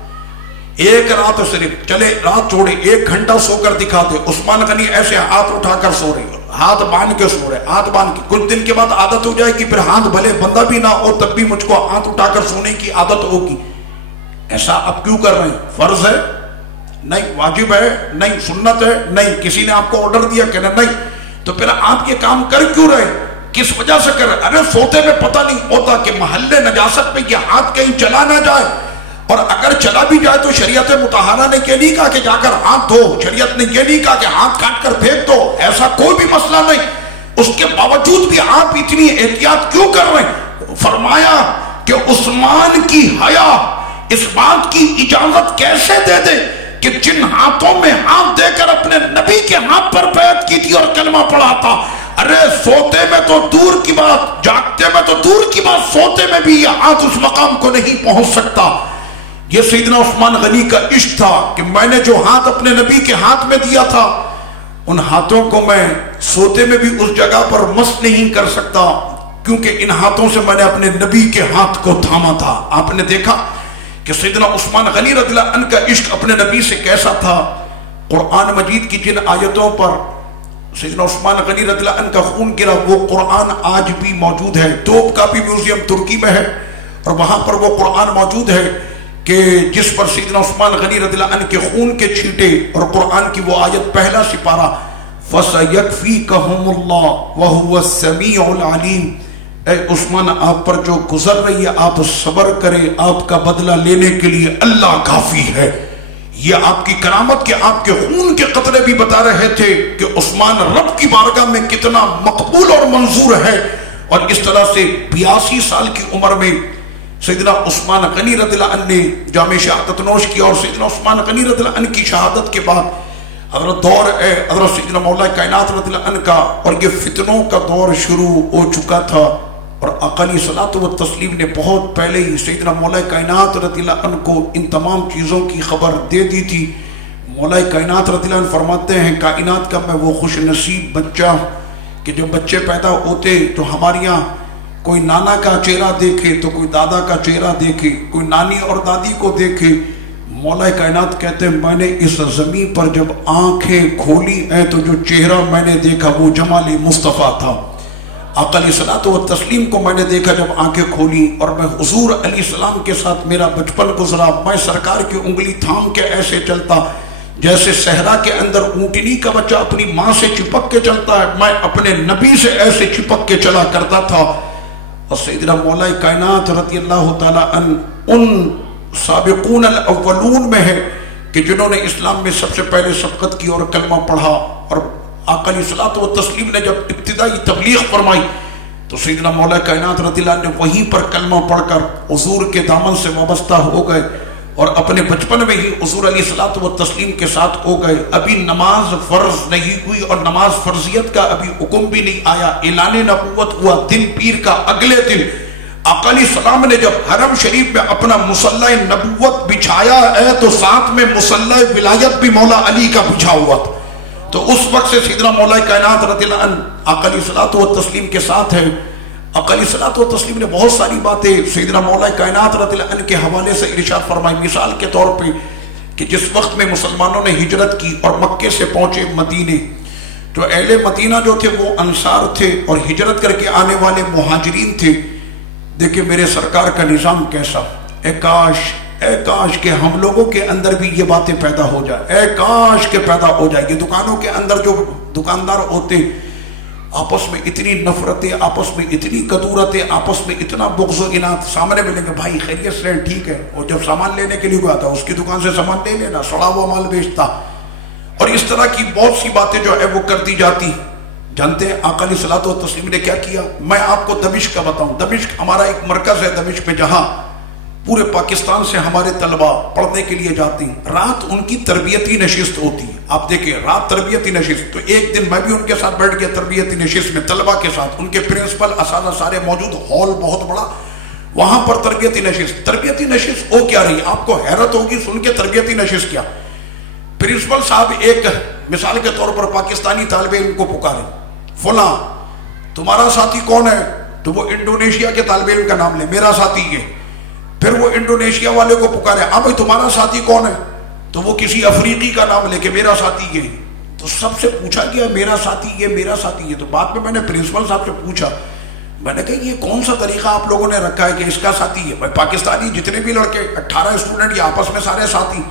ایک رات صرف چلے، رات چھوڑے 1 گھنٹہ سو کر دکھا دے۔ عثمان غنی ایسے ہاتھ اٹھا کر سو رہے، ہاتھ باندھ کے سو رہے، ہاتھ باندھ کے۔ کچھ دن کے بعد عادت ہو جائے گی، پھر ہاتھ بھلے بندہ بھی نہ ہو تب بھی مجھ کو ہاتھ اٹھا کر سونے کی عادت ہوگی۔ ایسا اب کیوں کر رہے ہیں؟ فرض ہے نہیں، واجب ہے نہیں، سنت ہے نہیں، کسی نے آپ کو آرڈر دیا کہ نہیں، تو پھر آپ یہ کام کر کیوں رہے؟ کس وجہ سے کر رہے؟ ارے سوتے میں پتہ نہیں ہوتا کہ محل نجاست میں یہ ہاتھ کہیں چلا نہ جائے، اور اگر چلا بھی جائے تو شریعت مطہرہ نے یہ نہیں کہا کہ جا کر ہاتھ دھو، شریعت نے یہ نہیں کہا کہ ہاتھ کاٹ کر پھینک دو، ایسا کوئی بھی مسئلہ نہیں۔ اس کے باوجود بھی آپ اتنی احتیاط کیوں کر رہے ہیں؟ فرمایا کہ عثمان کی حیا اس بات کی اجازت کیسے دے دے کہ جن ہاتھوں میں ہاتھ دے کر اپنے نبی کے ہاتھ پر بیعت کی تھی اور کلمہ پڑھا تھا، ارے سوتے میں تو دور کی بات، جاگتے میں تو دور کی بات، سوتے میں بھی یہ ہاتھ اس مقام کو نہیں پہنچ سکتا۔ یہ سیدنا عثمان غنی کا عشق تھا کہ میں نے جو ہاتھ اپنے نبی کے ہاتھ میں دیا تھا، ان ہاتھوں کو میں سوتے میں بھی اس جگہ پر مس نہیں کر سکتا، کیونکہ ان ہاتھوں سے میں نے اپنے نبی کے ہاتھ کو تھاما تھا۔ آپ نے دیکھا کہ سیدنا عثمان غنی رضی اللہ عنہ کا عشق اپنے نبی سے کیسا تھا۔ قرآن مجید کی جن آیتوں پر سیدنا عثمان غنی رضی اللہ عنہ کا خون گرا، وہ قرآن آج بھی موجود ہے۔ توپ کا بھی میوزیم ترکی میں ہے، اور وہاں پر وہ قرآن موجود ہے کہ جس پر سیدنا عثمان غنی رضی اللہ عنہ کے خون کے چھینٹے اور قرآن کی وہ آیت پہلا سپارہ فَسَيَكْفِيكَهُمُ اللَّهُ وَهُوَ السَّمِيعُ الْعَلِيمُ۔ اے عثمان، آپ پر جو گزر رہی ہے آپ صبر کریں، آپ کا بدلہ لینے کے لیے اللہ کافی ہے۔ یہ آپ کی کرامت کے آپ کے خون کے قطرے بھی بتا رہے تھے کہ عثمان رب کی بارگاہ میں کتنا مقبول اور منظور ہے۔ اور اس طرح سے 82 سال کی عمر میں سیدنا عثمان غنی رضی اللہ عنہ نے جام شہادت نوش کیا، اور سیدنا عثمان غنی رضی اللہ عنہ کی شہادت کے بعد حضرت دور ہے حضرت سیدنا مولا کائنات رضی اللہ عنہ کا، اور یہ فتنوں کا دور شروع ہو چکا تھا۔ اور آقا علیہ الصلوۃ والتسلیم نے بہت پہلے ہی سیدنا مولا کائنات رضی اللہ عنہ کو ان تمام چیزوں کی خبر دے دی تھی۔ مولا کائنات رضی اللہ عنہ فرماتے ہیں کائنات کا میں وہ خوش نصیب بچہ کہ جو بچے پیدا ہوتے تو ہمارے یہاں کوئی نانا کا چہرہ دیکھے تو کوئی دادا کا چہرہ دیکھے، کوئی نانی اور دادی کو دیکھے، مولا کائنات کہتے ہیں میں نے اس زمین پر جب آنکھیں کھولی ہیں تو جو چہرہ میں نے دیکھا وہ جمال مصطفیٰ تھا. آقا علیہ الصلوۃ والتسلیم کو میں نے دیکھا جب آنکھیں کھولی اور میں حضور علیہ السلام کے ساتھ میرا بچپن گزرا. میں سرکار کی انگلی تھام کے ایسے چلتا جیسے صحرا کے اندر اونٹنی کا بچہ اپنی ماں سے چپک کے چلتا ہے, میں اپنے نبی سے ایسے چپک کے چلا کرتا تھا. اور سیدنا مولا کائنات رضی اللہ تعالیٰ عنہ ان سابقون الاولون میں ہے کہ جنہوں نے اسلام میں سب سے پہلے سبقت کی اور کلمہ پڑھا. اور آقا علیہ الصلوۃ والتسلیم نے جب ابتدائی تبلیغ فرمائی تو سیدنا مولا کائنات رضی اللہ عنہ نے وہیں پر کلمہ پڑھ کر حضور کے دامن سے وابستہ ہو گئے اور اپنے بچپن میں ہی حضور علیہ الصلوۃ والتسلیم کے ساتھ ہو گئے. ابھی نماز فرض نہیں ہوئی اور نماز فرضیت کا ابھی حکم بھی نہیں آیا. اعلان نبوت ہوا دن پیر کا اگلے دن. آقا علیہ السلام نے جب حرم شریف میں اپنا مصلی نبوت بچھایا ہے تو ساتھ میں مصلی ولایت بھی مولا علی کا بچھا ہوا تھا. تو اس وقت سے سیدنا مولا کائنات رضی اللہ عنہ آقا علیہ الصلوۃ والتسلیم کے ساتھ ہے. آقا علیہ الصلوۃ والتسلیم نے بہت ساری باتیں سیدنا مولا کائنات رضی اللہ عنہ کے حوالے سے ارشاد فرمائی. مثال کے طور پہ کہ جس وقت میں مسلمانوں نے ہجرت کی اور مکے سے پہنچے مدینے تو اہل مدینہ جو تھے وہ انصار تھے اور ہجرت کر کے آنے والے مہاجرین تھے. دیکھیں میرے سرکار کا نظام کیسا. اے کاش کہ ہم لوگوں کے اندر بھی یہ باتیں پیدا ہو جائے. اے کاش کہ پیدا ہو جائے. یہ دکانوں کے اندر جو دکاندار ہوتے آپس میں اتنی نفرتیں, آپس میں اتنی کدورتیں, آپس میں اتنا بغض و عناد. سامنے ملیں گے بھائی خیریت سے ٹھیک ہے, اور جب سامان لینے کے لیے ہوا تھا اس کی دکان سے سامان لے لینا, سڑا ہوا مال بیچتا. اور اس طرح کی بہت سی باتیں جو ہے وہ کر دی جاتی. جانتے ہیں آقا علیہ الصلوۃ والتسلیم نے کیا کیا؟ میں آپ کو دمشق کا بتاؤں. دمشق ہمارا ایک مرکز ہے دمشق میں جہاں پورے پاکستان سے ہمارے طلبہ پڑھنے کے لیے جاتی. رات ان کی تربیتی نشست ہوتی. آپ دیکھیں رات تربیتی نشست. تو ایک دن میں بھی ان کے ساتھ بیٹھ گیا تربیتی نشست میں طلبہ کے ساتھ. ان کے پرنسپل اساتذہ سارے موجود, ہال بہت بڑا, وہاں پر تربیتی نشست. تربیتی نشست ہو کیا رہی؟ آپ کو حیرت ہوگی سن کے تربیتی نشست کیا. پرنسپل صاحب ایک مثال کے طور پر پاکستانی طالب علم کو پکارے, فلاں تمہارا ساتھی کون ہے؟ تو وہ انڈونیشیا کے طالب علم کا نام لے, میرا ساتھی یہ. پھر وہ انڈونیشیا والے کو پکارے, بھائی تمہارا ساتھی کون ہے؟ تو وہ کسی افریقی کا نام لے کے میرا ساتھی یہ. تو سب سے پوچھا گیا میرا ساتھی یہ, میرا ساتھی یہ. تو بعد میں نے پرنسپل صاحب سے پوچھا, میں نے کہا یہ کون سا طریقہ آپ لوگوں نے رکھا ہے کہ اس کا ساتھی ہے؟ پاکستانی جتنے بھی لڑکے 18 اسٹوڈنٹ یہ آپس میں سارے ساتھی,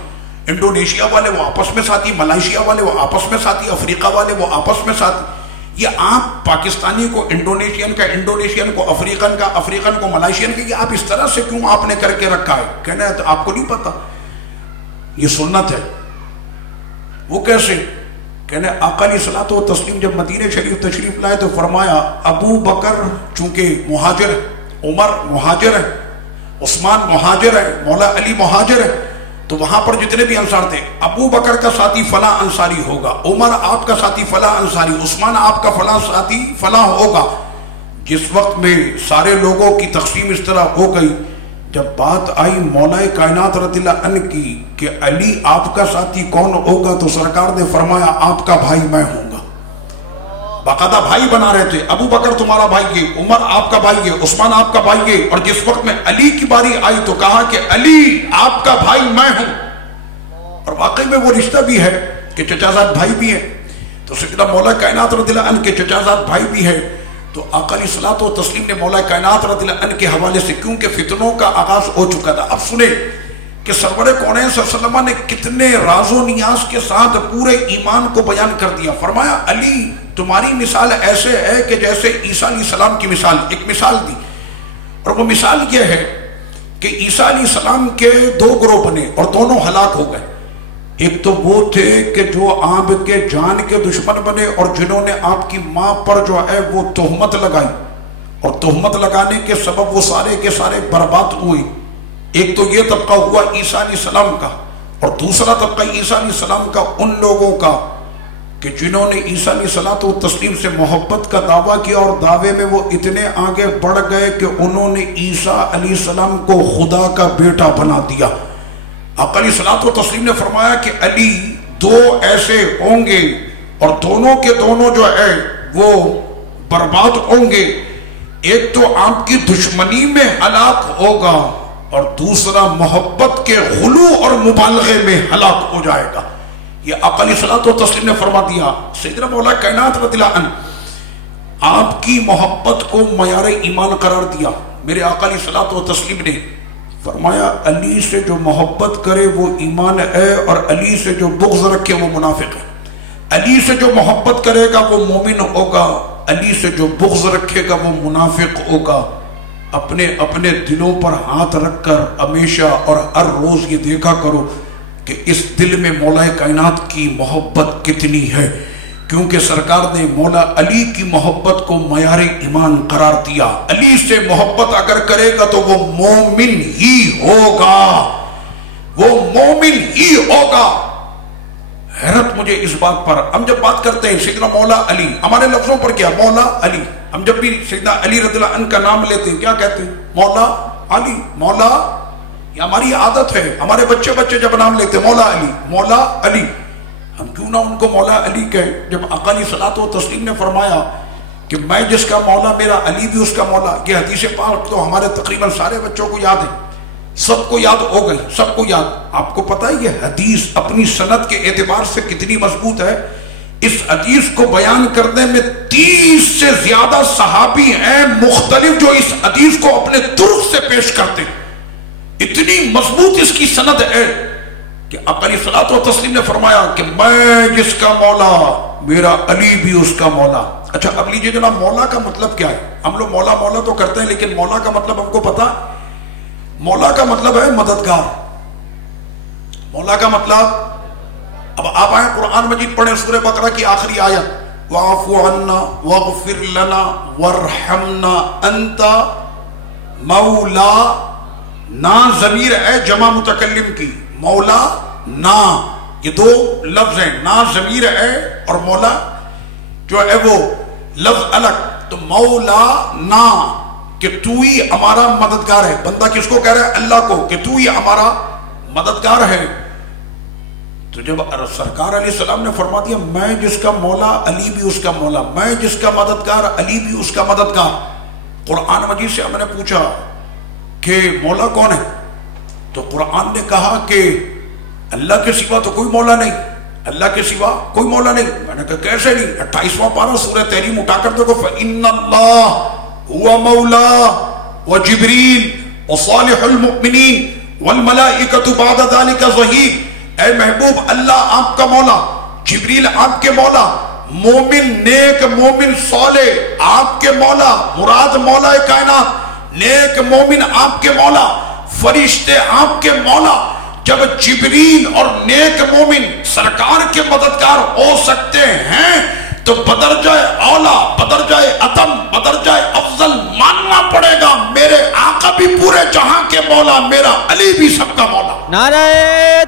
انڈونیشیا والے وہ آپس میں ساتھی, ملائیشیا والے وہ آپس میں ساتھی, افریقہ والے وہ آپس میں ساتھی. یہ آپ پاکستانی کو انڈونیشین کا, انڈونیشین کو افریقن کا, افریقن کو ملائیشین کا, یہ آپ اس طرح سے کیوں آپ نے کر کے رکھا ہے؟ کہنا ہے تو آپ کو نہیں پتا یہ سنت ہے. وہ کیسے؟ کہنا ہے آقا علیہ الصلوۃ والتسلیم جب مدینہ شریف تشریف لائے تو فرمایا ابو بکر چونکہ مہاجر ہے, عمر مہاجر ہے, عثمان مہاجر ہے, مولا علی مہاجر ہے, تو وہاں پر جتنے بھی انصار تھے, ابو بکر کا ساتھی فلاں انصاری ہوگا, عمر آپ کا ساتھی فلاں انصاری, عثمان آپ کا فلاں ساتھی فلاں ہوگا. جس وقت میں سارے لوگوں کی تقسیم اس طرح ہو گئی, جب بات آئی مولا کائنات رضی اللہ عنہ کی کہ علی آپ کا ساتھی کون ہوگا, تو سرکار نے فرمایا آپ کا بھائی میں ہوں گا. باقاعدہ بھائی بنا رہے تھے, ابو بکر تمہارا بھائی ہے, عمر آپ کا بھائی ہے, عثمان آپ کا بھائی ہے. اور جس وقت میں علی کی باری آئی تو کہا کہ علی آپ کا بھائی میں ہوں. اور واقعی میں وہ رشتہ بھی ہے کہ چچا زاد بھائی بھی ہے. تو سیدنا مولا کائنات رضی اللہ عنہ کے چچا زاد بھائی بھی ہے. تو آقا علیہ الصلوۃ والتسلیم نے مولا کائنات رضی اللہ عنہ کے حوالے سے, کیونکہ فتنوں کا آغاز ہو چکا تھا. اب سنیں کہ سرور کونین صلی اللہ علیہ وسلم نے کتنے راز و نیاز کے ساتھ پورے ایمان کو بیان کر دیا. فرمایا علی تمہاری مثال ایسے ہے کہ جیسے عیسیٰ علیہ السلام کی مثال. ایک مثال دی, اور وہ مثال یہ ہے کہ عیسیٰ علیہ السلام کے 2 گروہ بنے اور دونوں ہلاک ہو گئے. ایک تو وہ تھے کہ جو آپ کے جان کے دشمن بنے اور جنہوں نے آپ کی ماں پر جو ہے وہ تہمت لگائی, اور تہمت لگانے کے سبب وہ سارے کے سارے برباد ہوئے. ایک تو یہ طبقہ ہوا عیسیٰ علیہ السلام کا, اور دوسرا طبقہ عیسیٰ علیہ السلام کا ان لوگوں کا کہ جنہوں نے عیسیٰ علیہ الصلوۃ والتسلیم سے محبت کا دعویٰ کیا, اور دعوے میں وہ اتنے آگے بڑھ گئے کہ انہوں نے عیسیٰ علیہ السلام کو خدا کا بیٹا بنا دیا. آقا علیہ الصلوۃ والتسلیم نے فرمایا کہ علی 2 ایسے ہوں گے اور دونوں کے دونوں جو ہے وہ برباد ہوں گے. ایک تو آپ کی دشمنی میں ہلاک ہوگا اور دوسرا محبت کے غلو اور مبالغے میں ہلاک ہو جائے گا. یہ آقا علیہ الصلوۃ والتسلیم نے فرما دیا. سیدنا مولا کائنات رضی اللہ عنہ آپ کی محبت کو معیار ایمان قرار دیا. میرے آقا علیہ الصلوۃ والتسلیم نے فرمایا علی سے جو محبت کرے وہ ایمان ہے، اور علی سے جو بغض رکھے وہ منافق ہے. علی سے جو محبت کرے گا وہ مومن ہوگا، علی سے جو بغض رکھے گا وہ منافق ہوگا. اپنے اپنے دلوں پر ہاتھ رکھ کر ہمیشہ اور ہر روز یہ دیکھا کرو کہ اس دل میں مولا کائنات کی محبت کتنی ہے، کیونکہ سرکار نے مولا علی کی محبت کو معیار ایمان قرار دیا. علی سے محبت اگر کرے گا تو وہ مومن ہی ہوگا، وہ مومن ہی ہوگا. حیرت مجھے اس بات پر، ہم جب بات کرتے ہیں سیدنا مولا علی، ہمارے لفظوں پر کیا مولا علی، ہم جب بھی سیدنا علی رضی اللہ عنہ کا نام لیتے ہیں کیا کہتے ہیں؟ مولا علی. مولا یہ ہماری عادت ہے، ہمارے بچے جب نام لیتے ہیں مولا علی مولا علی، ہم کیوں نہ ان کو مولا علی کہیں. جب آقا علیہ الصلوۃ والتسلیم نے فرمایا کہ میں جس کا مولا میرا علی بھی اس کا مولا، یہ حدیث پاک تو ہمارے تقریباً سارے بچوں کو یاد ہے، سب کو یاد ہو گئی، سب کو یاد. آپ کو پتا ہے یہ حدیث اپنی سند کے اعتبار سے کتنی مضبوط ہے؟ اس حدیث کو بیان کرنے میں 30 سے زیادہ صحابی ہیں مختلف جو اس حدیث کو اپنے طرق سے پیش کرتے ہیں. اتنی مضبوط اس کی سند ہے کہ آقا علیہ الصلوۃ والتسلیم نے فرمایا کہ میں جس کا مولا میرا علی بھی اس کا مولا. اچھا اب لیجیے جناب، مولا کا مطلب کیا ہے؟ ہم لوگ مولا مولا تو کرتے ہیں، لیکن مولا کا مطلب ہم کو پتا؟ مولا کا مطلب ہے مددگار. مولا کا مطلب، اب آپ آئیں قرآن مجید پڑھیں سورہ بقرہ کی آخری آیت، وَاعْفُ عَنَّا وَاغْفِرْ لَنَا وَارْحَمْنَا أَنْتَ مولا. نا ضمیر ہے جمع متکلم کی، مولا نا یہ دو لفظ ہیں، نا ضمیر ہے اور مولا جو ہے وہ لفظ الگ. تو مولا نا کہ تو ہی ہمارا مددگار ہے. بندہ کس کو کہہ رہا ہے؟ اللہ کو، کہ تو ہی ہمارا مددگار ہے. تو جب سرکار علیہ السلام نے فرما دیا میں جس کا مولا علی بھی اس کا مولا، میں جس کا مددگار علی بھی اس کا مددگار. قرآن مجید سے ہم نے پوچھا کہ مولا کون ہے؟ تو قرآن نے کہا کہ اللہ کے سوا تو کوئی مولا نہیں، اللہ کے سوا کوئی مولا نہیں. میں نے کہا کیسے نہیں؟ 28واں پارہ سورہ تحریم اٹھا کر دیکھو، فَإِنَّ اللَّهَ هُوَ مَوْلَا وَجِبْرِيلُ وَصَالِحُ الْمُؤْمِنِينَ وَالْمَلَائِكَةُ بَعْدَ ذَلِكَ ظَهِيرٌ. اے محبوب اللہ آپ کا مولا، جبریل آپ کے مولا، مومن نیک مومن صالح آپ کے مولا، مراد مولا کائنات، نیک مومن آپ کے مولا، فرشتے آپ کے مولا. جب جبریل اور نیک مومن سرکار کے مددگار ہو سکتے ہیں تو بدرجہ اولا، بدرجہ اتم، بدرجہ افضل ماننا پڑے گا میرے آقا بھی پورے جہاں کے مولا، میرا علی بھی سب کا مولا. نعرہ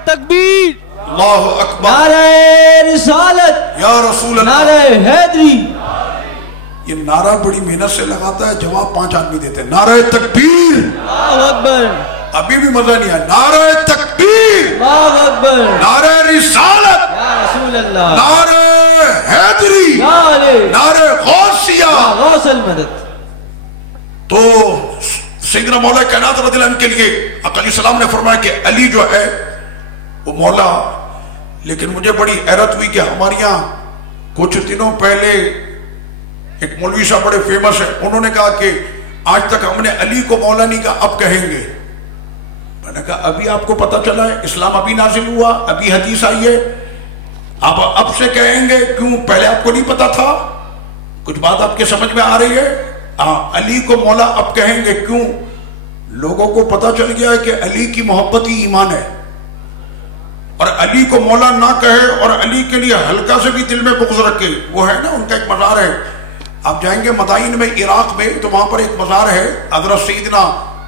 تکبیر، اللہ اکبر، نعرہ رسالت، یا رسول اللہ، نعرہ حیدری. یہ نعرہ بڑی محنت سے لگاتا ہے، جواب 5 آدمی دیتے ہیں. نعرہ تکبیر، اللہ اکبر، ابھی بھی مزہ نہیں آیا. نعرہ تکبیر، اللہ اکبر، نعرہ رسالت، یا رسول اللہ، نعرہ حیدری، یا علی، نعرہ غوثیہ. یا غوث المدد. تو سیدنا مولا کائنات رضی اللہ عنہ کے لیے آقا علیہ السلام نے فرمایا کہ علی جو ہے وہ مولا. لیکن مجھے بڑی حیرت ہوئی کہ ہمارے یہاں کچھ دنوں پہلے ایک مولوی صاحب بڑے فیمس ہیں، انہوں نے کہا کہ آج تک ہم نے علی کو مولا نہیں کہا، اب کہیں گے. میں نے کہا ابھی آپ کو پتہ چلا ہے، اسلام ابھی نازل ہوا، ابھی حدیث آئی ہے، آپ اب سے کہیں گے؟ کیوں پہلے آپ کو نہیں پتا تھا؟ کچھ بات آپ کے سمجھ میں آ رہی ہے؟ علی کو مولا اب کہیں گے کیوں؟ لوگوں کو پتا چل گیا ہے کہ علی کی محبت ہی ایمان ہے، اور علی کو مولا نہ کہے اور علی کے لیے ہلکا سے بھی دل میں بغض رکھے. وہ ہے نا ان کا ایک مزار ہے، آپ جائیں گے مدائن میں عراق میں تو وہاں پر ایک مزار ہے حضرت سیدنا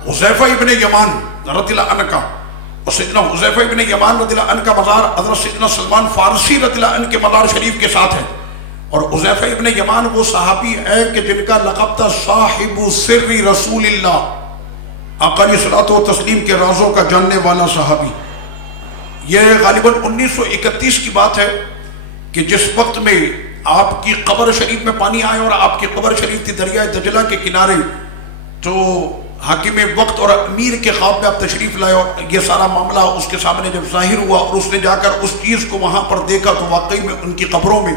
حذیفہ ابن یمان رضی اللہ عنہ کا، اور سیدنا حذیفہ ابن یمان رضی اللہ عنہ کا مزار حضرت سیدنا سلمان فارسی رضی اللہ عنہ کے مزار شریف کے ساتھ ہے. اور حذیفہ ابن یمان وہ صحابی ہے کہ جن کا لقب تھا صاحب سر رسول اللہ، آقا علیہ الصلوۃ والتسلیم کے رازوں کا جاننے والا صحابی. یہ غالباً 1931 کی بات ہے کہ جس وقت میں آپ کی قبر شریف میں پانی آئے اور آپ کی قبر شریف تھی دریائے دجلہ کے کنارے، تو حاکم وقت اور امیر کے خواب میں آپ تشریف لائے اور یہ سارا معاملہ اس کے سامنے جب ظاہر ہوا اور اس نے جا کر اس چیز کو وہاں پر دیکھا تو واقعی میں ان کی قبروں میں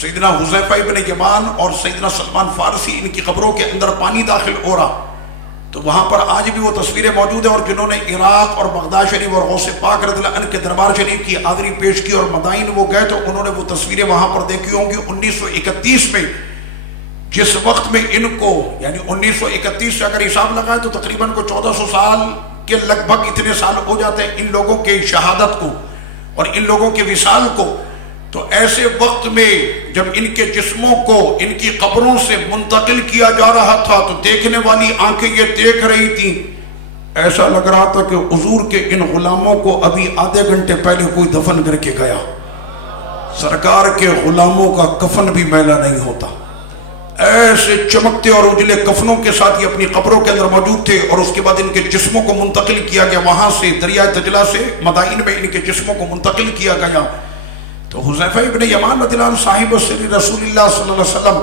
سیدنا حذیفہ ابن یمان اور سیدنا سلمان فارسی ان کی قبروں کے اندر پانی داخل ہو رہا. تو وہاں پر آج بھی وہ تصویریں موجود ہیں، اور جنہوں نے عراق اور بغداد شریف اور غوث پاک رضی اللہ عنہ کے دربار شریف کی حاضری پیش کی اور مدائن وہ گئے تو انہوں نے وہ تصویریں وہاں پر دیکھی ہوں گی. 1931 میں جس وقت میں ان کو یعنی 1931 سے اگر حساب لگائے تو تقریباً کو 1400 سال کے لگ بھگ اتنے سال ہو جاتے ہیں ان لوگوں کے شہادت کو اور ان لوگوں کے وصال کو. تو ایسے وقت میں جب ان کے جسموں کو ان کی قبروں سے منتقل کیا جا رہا تھا تو دیکھنے والی آنکھیں یہ دیکھ رہی تھیں، ایسا لگ رہا تھا کہ حضور کے ان غلاموں کو ابھی آدھے گھنٹے پہلے کوئی دفن کر کے گیا. سرکار کے غلاموں کا کفن بھی میلا نہیں ہوتا، ایسے چمکتے اور اجلے کفنوں کے ساتھ یہ اپنی قبروں کے اندر موجود تھے. اور اس کے بعد ان کے جسموں کو منتقل کیا گیا، وہاں سے دریائے دجلہ سے مدائن میں ان کے جسموں کو منتقل کیا گیا. تو حذیفہ ابن یمان رضی اللہ عنہ صاحب سر رسول اللہ صلی اللہ علیہ وسلم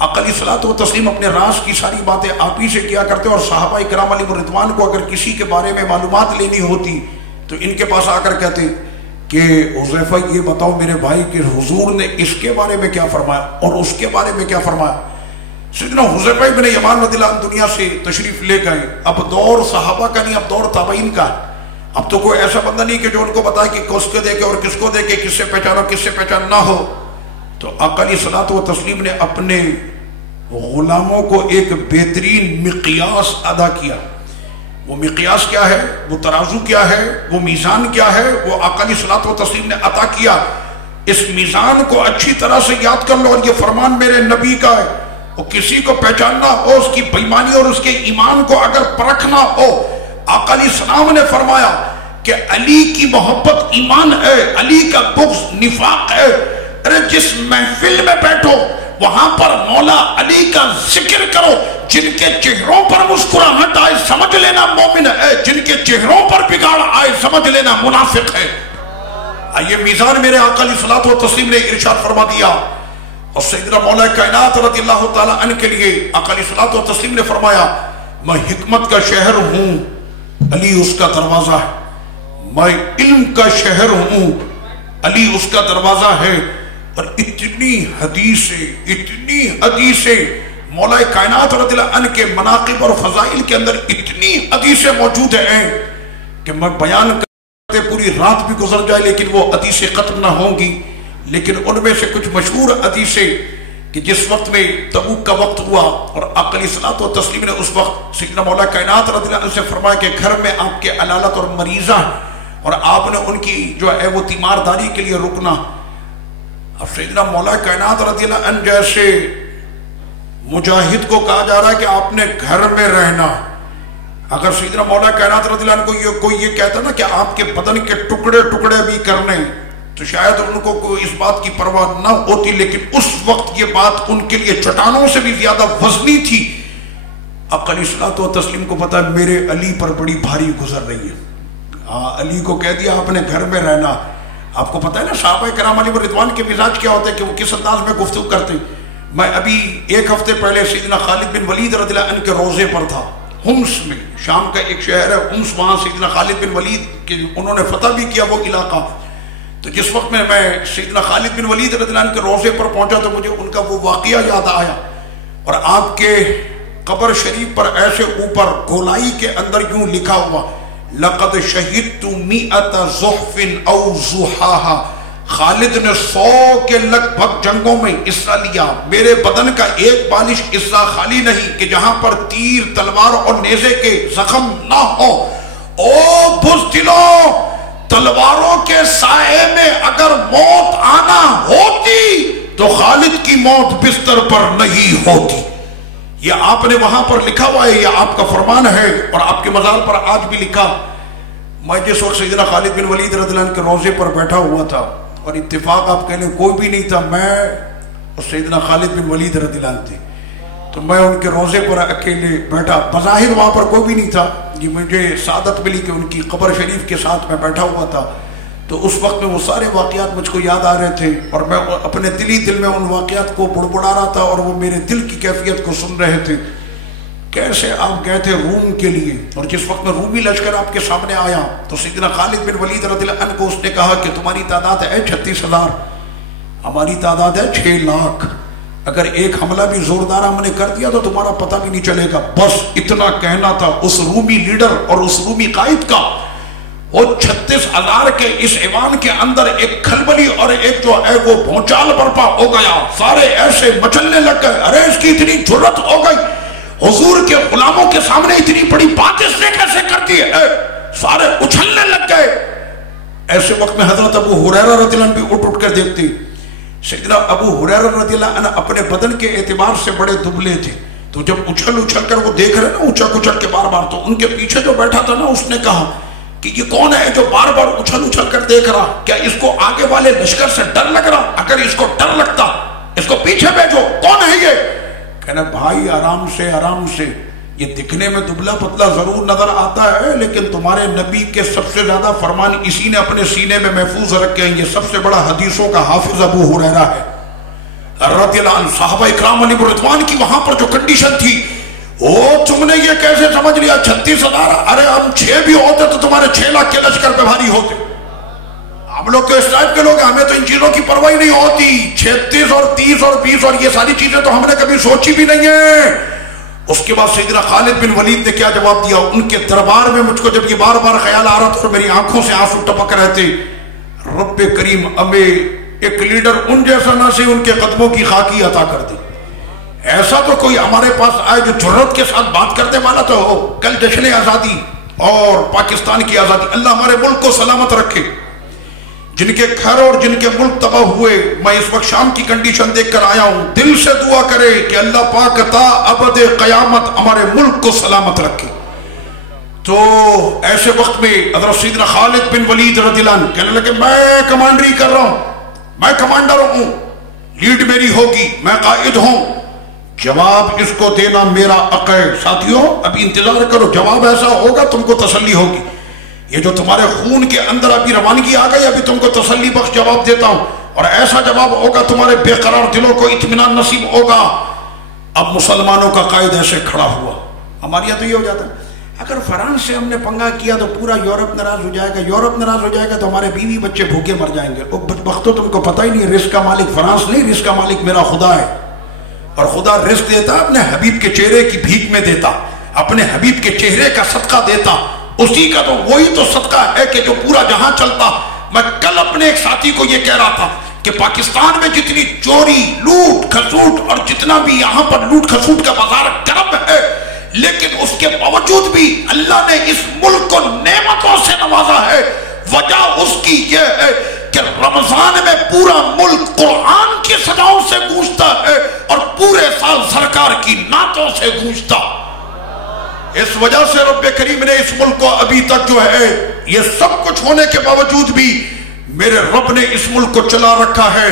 علیہ الصلوۃ والتسلیم اپنے راز کی ساری باتیں آپ ہی سے کیا کرتے، اور صحابہ کرام علیہم الرضوان کو اگر کسی کے بارے میں معلومات لینی ہوتی تو ان کے پاس آ کر کہتے کہ حذیفہ یہ بتاؤ میرے بھائی کہ حضور نے اس کے بارے میں کیا فرمایا اور اس کے بارے میں کیا فرمایا. سیدنا حذیفہ ابن یمان رضی اللہ عنہ دنیا سے تشریف لے گئے. اب دور صحابہ کا نہیں، اب دور تابعین کا. اب تو کوئی ایسا بندہ نہیں کہ جو ان کو بتائے کہ کس کو دیکھے اور کس کو دیکھے، کس سے پہچانو کس سے پہچان نہ ہو. تو آقا علیہ الصلوۃ والتسلیم نے اپنے غلاموں کو ایک بہترین مقیاس ادا کیا. وہ مقیاس کیا ہے، وہ ترازو کیا ہے، وہ میزان کیا ہے، وہ آقا علیہ الصلوۃ والتسلیم نے عطا کیا. اس میزان کو اچھی طرح سے یاد کر لو، اور یہ فرمان میرے نبی کا ہے. اور کسی کو پہچاننا ہو، اس کی بےایمانی اور اس کے ایمان کو اگر پرکھنا ہو، آقا علیہ السلام نے فرمایا کہ علی کی محبت ایمان ہے، علی کا بغض نفاق ہے. ارے جس محفل میں بیٹھو وہاں پر مولا علی کا ذکر کرو، جن کے چہروں پر مسکراہٹ آئے سمجھ لینا مومن ہے، جن کے چہروں پر بگاڑ آئے سمجھ لینا منافق ہے. یہ میزان میرے آقا علیہ الصلوۃ والتسلیم نے ارشاد فرما دیا. اور سیدنا مولا کائنات رضی اللہ تعالی عنہ کے لیے آقا علیہ الصلوۃ والتسلیم نے فرمایا میں حکمت کا شہر ہوں، علی اس کا دروازہ ہے. میں علم کا شہر ہوں، علی اس کا دروازہ ہے. اور اتنی حدیثیں مولا کائنات رضی اللہ عنہ کے مناقب اور فضائل کے اندر اتنی حدیثیں موجود ہیں کہ میں بیان کرتے پوری رات بھی گزر جائے لیکن وہ حدیثیں ختم نہ ہوں گی. لیکن ان میں سے کچھ مشہور حدیثیں کہ جس وقت میں تبوک کا وقت ہوا اور آقا علیہ الصلوۃ والتسلیم نے اس وقت سیدنا مولا کائنات رضی اللہ عنہ سے فرمایا کہ گھر میں آپ کے علالت اور مریضہ اور آپ نے ان کی جو ہے وہ تیمارداری کے لیے رکنا. اب سیدنا مولا کائنات رضی اللہ عنہ جیسے مجاہد کو کہا جا رہا ہے کہ آپ نے گھر میں رہنا. اگر سیدنا مولا کائنات رضی اللہ عنہ کو کوئی یہ کہتا نا کہ آپ کے بدن کے ٹکڑے ٹکڑے بھی کرنے تو شاید ان کو کوئی اس بات کی پرواہ نہ ہوتی، لیکن اس وقت یہ بات ان کے لیے چٹانوں سے بھی زیادہ وزنی تھی. آقا علیہ الصلوۃ والتسلیم کو پتا ہے میرے علی پر بڑی بھاری گزر رہی ہے. علی کو کہہ دیا آپ نے گھر میں رہنا. آپ کو پتا ہے نا صحابہ کرام علیہم الرضوان کے مزاج کیا ہوتے ہیں کہ وہ کس انداز میں گفتگو کرتے. میں ابھی ایک ہفتے پہلے سیدنا خالد بن ولید رضی اللہ عنہ کے روزے پر تھا حمص میں. شام کا ایک شہر ہے حمص، وہاں سیدنا خالد بن ولید کے انہوں نے فتح بھی کیا وہ علاقہ. تو جس وقت میں سیدنا خالد بن ولید رضی اللہ عنہ کے روزے پر پہنچا تو مجھے ان کا وہ واقعہ یاد آیا. اور آپ کے قبر شریف پر ایسے اوپر گولائی کے اندر یوں لکھا ہوا لقد شہدت مئۃ زحف او زحاہا. خالد نے 100 کے لگ بھگ جنگوں میں حصہ لیا. میرے بدن کا ایک بالش حصہ خالی نہیں کہ جہاں پر تیر تلوار اور نیزے کے زخم نہ ہو. او بزدلوں، تلواروں کے سائے میں اگر موت آنا ہوتی تو خالد کی موت بستر پر نہیں ہوتی. یہ آپ نے وہاں پر لکھا ہوا ہے، یہ آپ کا فرمان ہے اور آپ کے مزار پر آج بھی لکھا. میں جس وقت سیدنا خالد بن ولید رضی اللہ عنہ کے روزے پر بیٹھا ہوا تھا اور اتفاق آپ کہنے کوئی بھی نہیں تھا، میں اور سیدنا خالد بن ولید رضی اللہ عنہ تھے. تو میں ان کے روزے پر اکیلے بیٹھا، بظاہر وہاں پر کوئی بھی نہیں تھا. یہ مجھے سعادت ملی کہ ان کی قبر شریف کے ساتھ میں بیٹھا ہوا تھا. تو اس وقت میں وہ سارے واقعات مجھ کو یاد آ رہے تھے اور میں اپنے دل میں ان واقعات کو بڑبڑا رہا تھا اور وہ میرے دل کی کیفیت کو سن رہے تھے. کیسے آپ گئے تھے روم کے لیے، اور جس وقت میں رومی لشکر آپ کے سامنے آیا تو سیدنا خالد بن ولید رضی اللہ عنہ کو اس نے کہا کہ تمہاری تعداد ہے 36,000، ہماری تعداد ہے 6 لاکھ، اگر ایک حملہ بھی زوردار ہم نے کر دیا تو تمہارا پتہ بھی نہیں چلے گا۔ بس اتنا کہنا تھا اس رومی لیڈر اور اس رومی قائد کا۔ وہ 36,000 کے اس ایوان کے اندر ایک کھلبلی اور ایک جو ہے وہ بھونچال برپا ہو گیا، سارے ایسے مچلنے لگ گئے، ارے اس کی اتنی جرت ہو گئی، حضور کے غلاموں کے سامنے اتنی بڑی بات اس نے کیسے کر دی ہے، سارے اچھلنے لگ گئے۔ ایسے وقت میں حضرت ابو ہریرہ رضی اللہ عنہ بھی اٹھ کر دیکھتے، سیدنا ابو ہریرہ رضی اللہ عنہ اپنے بدن کے اعتبار سے بڑے دبلے تھے، تو جب اچھل کر وہ دیکھ رہے نا اچھل کچل کے بار بار، تو ان کے پیچھے جو بیٹھا تھا نا اس نے کہا کہ یہ کون ہے جو بار بار اچھل کر دیکھ رہا، کیا اس کو آگے والے لشکر سے ڈر لگ رہا؟ اگر اس کو ڈر لگتا اس کو پیچھے بھیجو، کون ہے یہ؟ کہنا بھائی آرام سے، یہ دکھنے میں دبلا پتلا ضرور نظر آتا ہے لیکن تمہارے نبی کے سب سے زیادہ فرمان اسی نے اپنے سینے میں محفوظ رکھے ہیں، یہ سب سے بڑا حدیثوں کا حافظ ابو ہریرہ ہے رضی اللہ عنہ۔ صحابہ اکرام علیہ رضوان کی وہاں پر جو کنڈیشن تھی، او تم نے یہ کیسے سمجھ لیا 36,000؟ ارے ہم 6 بھی ہوتے تو تمہارے 6 لاکھ کے لشکر پہ بھاری ہوتے۔ ہم لوگ تو اس ٹائپ کے لوگ ہیں، ہمیں تو ان چیزوں کی پرواہ نہیں ہوتی، 36 اور 30 اور 20 اور یہ ساری چیزیں تو ہم نے کبھی سوچی بھی نہیں ہیں۔ اس کے بعد سیدنا خالد بن ولید نے کیا جواب دیا؟ ان کے دربار میں مجھ کو جب یہ بار بار خیال آ رہا تھا اور میری آنکھوں سے آنسو ٹپک رہے تھے، رب کریم ہمیں ایک لیڈر ان جیسا نہ سے ان کے قدموں کی خاکی عطا کر دی، ایسا تو کوئی ہمارے پاس آئے جو جرت کے ساتھ بات کرنے والا تو ہو۔ کل جشن آزادی اور پاکستان کی آزادی، اللہ ہمارے ملک کو سلامت رکھے، جن کے گھر اور جن کے ملک تباہ ہوئے، میں اس وقت شام کی کنڈیشن دیکھ کر آیا ہوں، دل سے دعا کرے کہ اللہ پاک تا ابد قیامت ہمارے ملک کو سلامت رکھے۔ تو ایسے وقت میں حضرت سیدنا خالد بن ولید رضی اللہ عنہ کہنے لگے میں کمانڈری کر رہا ہوں، میں کمانڈر ہوں، لیڈ میری ہوگی، میں قائد ہوں، جواب اس کو دینا میرا حق ہے۔ ساتھیوں ابھی انتظار کرو، جواب ایسا ہوگا تم کو تسلی ہوگی، یہ جو تمہارے خون کے اندر ابھی روانگی آ گئی، ابھی تم کو تسلی بخش جواب دیتا ہوں، اور ایسا جواب ہوگا تمہارے بے قرار دلوں کو اطمینان نصیب ہوگا۔ اب مسلمانوں کا قائد ایسے کھڑا ہوا، ہمارے یہاں تو یہ ہو جاتا ہے اگر فرانس سے ہم نے پنگا کیا تو پورا یورپ ناراض ہو جائے گا، یورپ ناراض ہو جائے گا تو ہمارے بیوی بچے بھوکے مر جائیں گے۔ وہ بدبختوں تم کو پتہ ہی نہیں، رزق کا مالک فرانس نہیں، رزق کا مالک میرا خدا ہے، اور خدا رزق دیتا اپنے حبیب کے چہرے کی بھیک میں دیتا، اپنے حبیب کے چہرے کا صدقہ دیتا، اسی کا تو وہی تو صدقہ ہے کہ جو پورا جہاں چلتا۔ میں کل اپنے ایک ساتھی کو یہ کہہ رہا تھا کہ پاکستان میں جتنی چوری لوٹ کھسوٹ اور جتنا بھی یہاں پر لوٹ کھسوٹ کا بازار گرم ہے، لیکن اس کے باوجود بھی اللہ نے اس ملک کو نعمتوں سے نوازا ہے۔ وجہ اس کی یہ ہے کہ رمضان میں پورا ملک قرآن کی صداؤں سے گونجتا ہے اور پورے سال سرکار کی نعتوں سے گونجتا۔ اس وجہ سے رب کریم نے اس ملک کو ابھی تک جو ہے یہ سب کچھ ہونے کے باوجود بھی میرے رب نے اس ملک کو چلا رکھا ہے،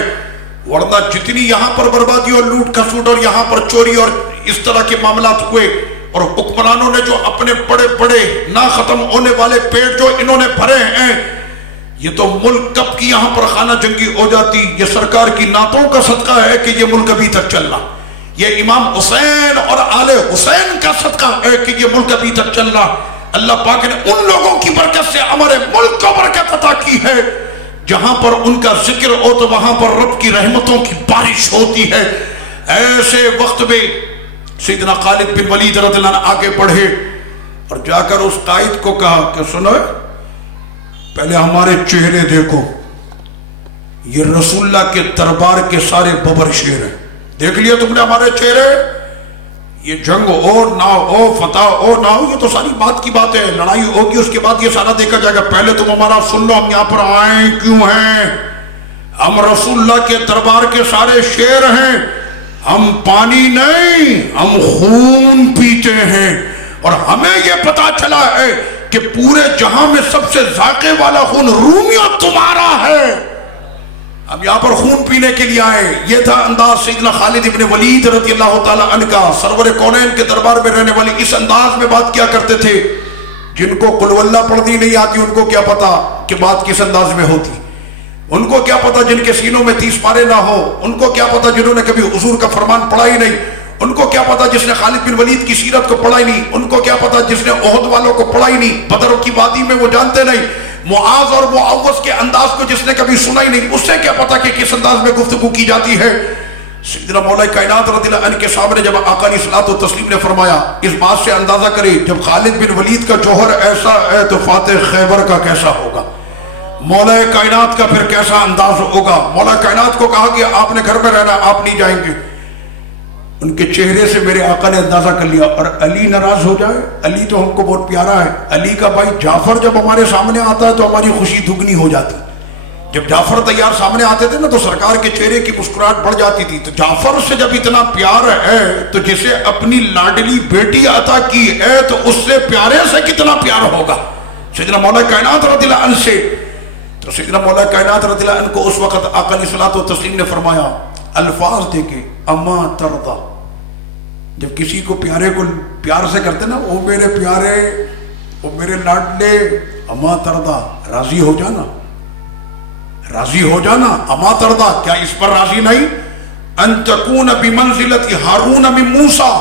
ورنہ جتنی یہاں پر بربادی اور لوٹ کھسوٹ اور یہاں پر چوری اور اس طرح کے معاملات ہوئے، اور حکمرانوں نے جو اپنے بڑے بڑے نہ ختم ہونے والے پیٹ جو انہوں نے بھرے ہیں، یہ تو ملک کب کی یہاں پر خانہ جنگی ہو جاتی۔ یہ سرکار کی نعتوں کا صدقہ ہے کہ یہ ملک ابھی تک چل رہا، یہ امام حسین اور آل حسین کا صدقہ ہے کہ یہ ملک ابھی تک چل رہا۔ اللہ پاک نے ان لوگوں کی برکت سے ہمارے ملک کو برکت عطا کی ہے، جہاں پر ان کا ذکر ہو تو وہاں پر رب کی رحمتوں کی بارش ہوتی ہے۔ ایسے وقت میں سیدنا خالد بن ولید رضی اللہ عنہ آگے بڑھے اور جا کر اس قائد کو کہا کہ سنو، پہلے ہمارے چہرے دیکھو، یہ رسول اللہ کے دربار کے سارے ببر شیر ہیں، دیکھ لیا تم نے ہمارے چہرے، یہ جنگ ہو نہ ہو، فتح ہو نہ ہو، یہ تو ساری بات کی بات ہے، لڑائی ہوگی اس کے بعد یہ سارا دیکھا جائے گا، پہلے تم ہمارا سن لو، ہم یہاں پر آئیں کیوں ہیں؟ ہم رسول اللہ کے دربار کے سارے شیر ہیں، ہم پانی نہیں ہم خون پیتے ہیں، اور ہمیں یہ پتا چلا ہے کہ پورے جہاں میں سب سے ذائقے والا خون رومیوں تمہارا ہے، ہم یہاں پر خون پینے کے لیے آئے۔ یہ تھا انداز سیدنا خالد ابن ولید رضی اللہ تعالی عنہ کا، سرور کونین کے دربار میں رہنے والے اس انداز میں بات کیا کرتے تھے۔ جن کو قل واللہ پڑھنی نہیں آتی ان کو کیا پتا کہ بات کس انداز میں ہوتی، ان کو کیا پتا جن کے سینوں میں 30 پارے نہ ہو، ان کو کیا پتا جنہوں نے کبھی حضور کا فرمان پڑھا ہی نہیں، ان کو کیا پتا جس نے خالد بن ولید کی سیرت کو پڑھا ہی نہیں، ان کو کیا پتا جس نے احد والوں کو پڑھا ہی نہیں، بدر کی وادی میں وہ جانتے نہیں، معاذ اور معوذ کے انداز کو جس نے کبھی سنا ہی نہیں، اس سے کیا پتا کہ کس انداز میں گفتگو کی جاتی ہے۔ سیدنا مولا کائنات رضی اللہ عنہ کے سامنے جب آقا علیہ الصلوۃ والتسلیم نے فرمایا، اس بات سے اندازہ کرے جب خالد بن ولید کا جوہر ایسا ہے تو فاتح خیبر کا کیسا ہوگا، مولا کائنات کا پھر کیسا انداز ہوگا۔ مولا کائنات کو کہا کہ آپ نے گھر میں رہنا، آپ نہیں جائیں گے۔ ان کے چہرے سے میرے آقا نے اندازہ کر لیا، اور علی ناراض ہو جائے، علی تو ہم کو بہت پیارا ہے، علی کا بھائی جعفر جب ہمارے سامنے آتا ہے تو ہماری خوشی دگنی ہو جاتی۔ جب جعفر تیار سامنے آتے تھے نا تو سرکار کے چہرے کی مسکراہٹ بڑھ جاتی تھی۔ تو جعفر سے جب اتنا پیار ہے تو جسے اپنی لاڈلی بیٹی عطا کی ہے تو اس سے پیارے سے کتنا پیار ہوگا سیدنا مولا کائنات رضی اللہ عنہ سے۔ تو سیدنا مولا کائنات رضی اللہ عنہ کو اس وقت آقا علیہ الصلوۃ والتسلیم نے فرمایا، الفاظ دے کے اما ترضا، جب کسی کو پیارے کو پیار سے کرتے نا، او میرے پیارے، او میرے لاڈلے، اما ترضا، راضی ہو جانا، راضی ہو جانا، اما ترضا، کیا اس پر راضی نہیں؟ ان تکون بمنزلت ہارون من موسیٰ،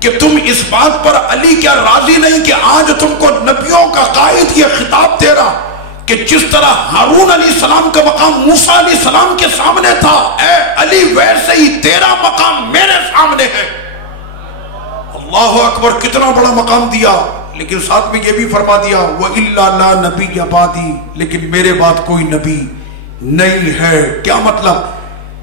کہ تم اس بات پر علی کیا راضی نہیں کہ آج تم کو نبیوں کا قائد یہ خطاب دے رہا کہ جس طرح ہارون علیہ السلام کا مقام موسیٰ علیہ السلام کے سامنے تھا، اے علی ویسے ہی تیرا مقام میرے سامنے ہے۔ اللہ اکبر، کتنا بڑا مقام دیا، لیکن ساتھ میں یہ بھی فرما دیا وَإِلَّا لَا نَبِيَّ بَعْدِي، لیکن میرے بعد کوئی نبی نہیں ہے۔ کیا مطلب؟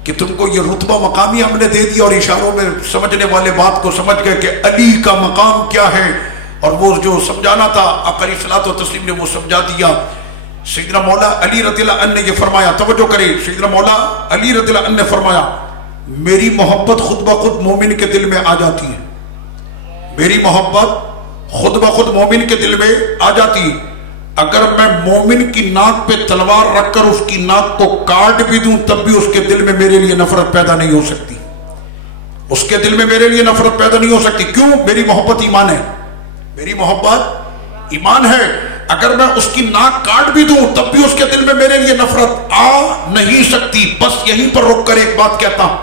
کہ تم کو یہ رتبہ مقامی ہم نے دے دیا، اور اشاروں میں سمجھنے والے بات کو سمجھ گئے کہ علی کا مقام کیا ہے، اور وہ جو سمجھانا تھا آقا علیہ الصلوۃ والتسلیم نے وہ سمجھا دیا۔ سیدنا مولا علی رضی اللہ عنہ نے یہ فرمایا، توجہ کرے، سیدنا مولا علی رضی اللہ عنہ نے فرمایا، میری محبت خود بخود مومن کے دل میں آ جاتی ہے، میری محبت خود بخود مومن کے دل میں آ جاتی ہے۔ اگر میں مومن کی ناک پہ تلوار رکھ کر اس کی ناک کو کاٹ بھی دوں تب بھی اس کے دل میں میرے لیے نفرت پیدا نہیں ہو سکتی، اس کے دل میں میرے لیے نفرت پیدا نہیں ہو سکتی۔ کیوں؟ میری محبت ایمان ہے، میری محبت ایمان ہے۔ اگر میں اس کی ناک کاٹ بھی دوں تب بھی اس کے دل میں میرے لیے نفرت آ نہیں سکتی۔ بس یہیں پر رک کر ایک بات کہتا ہوں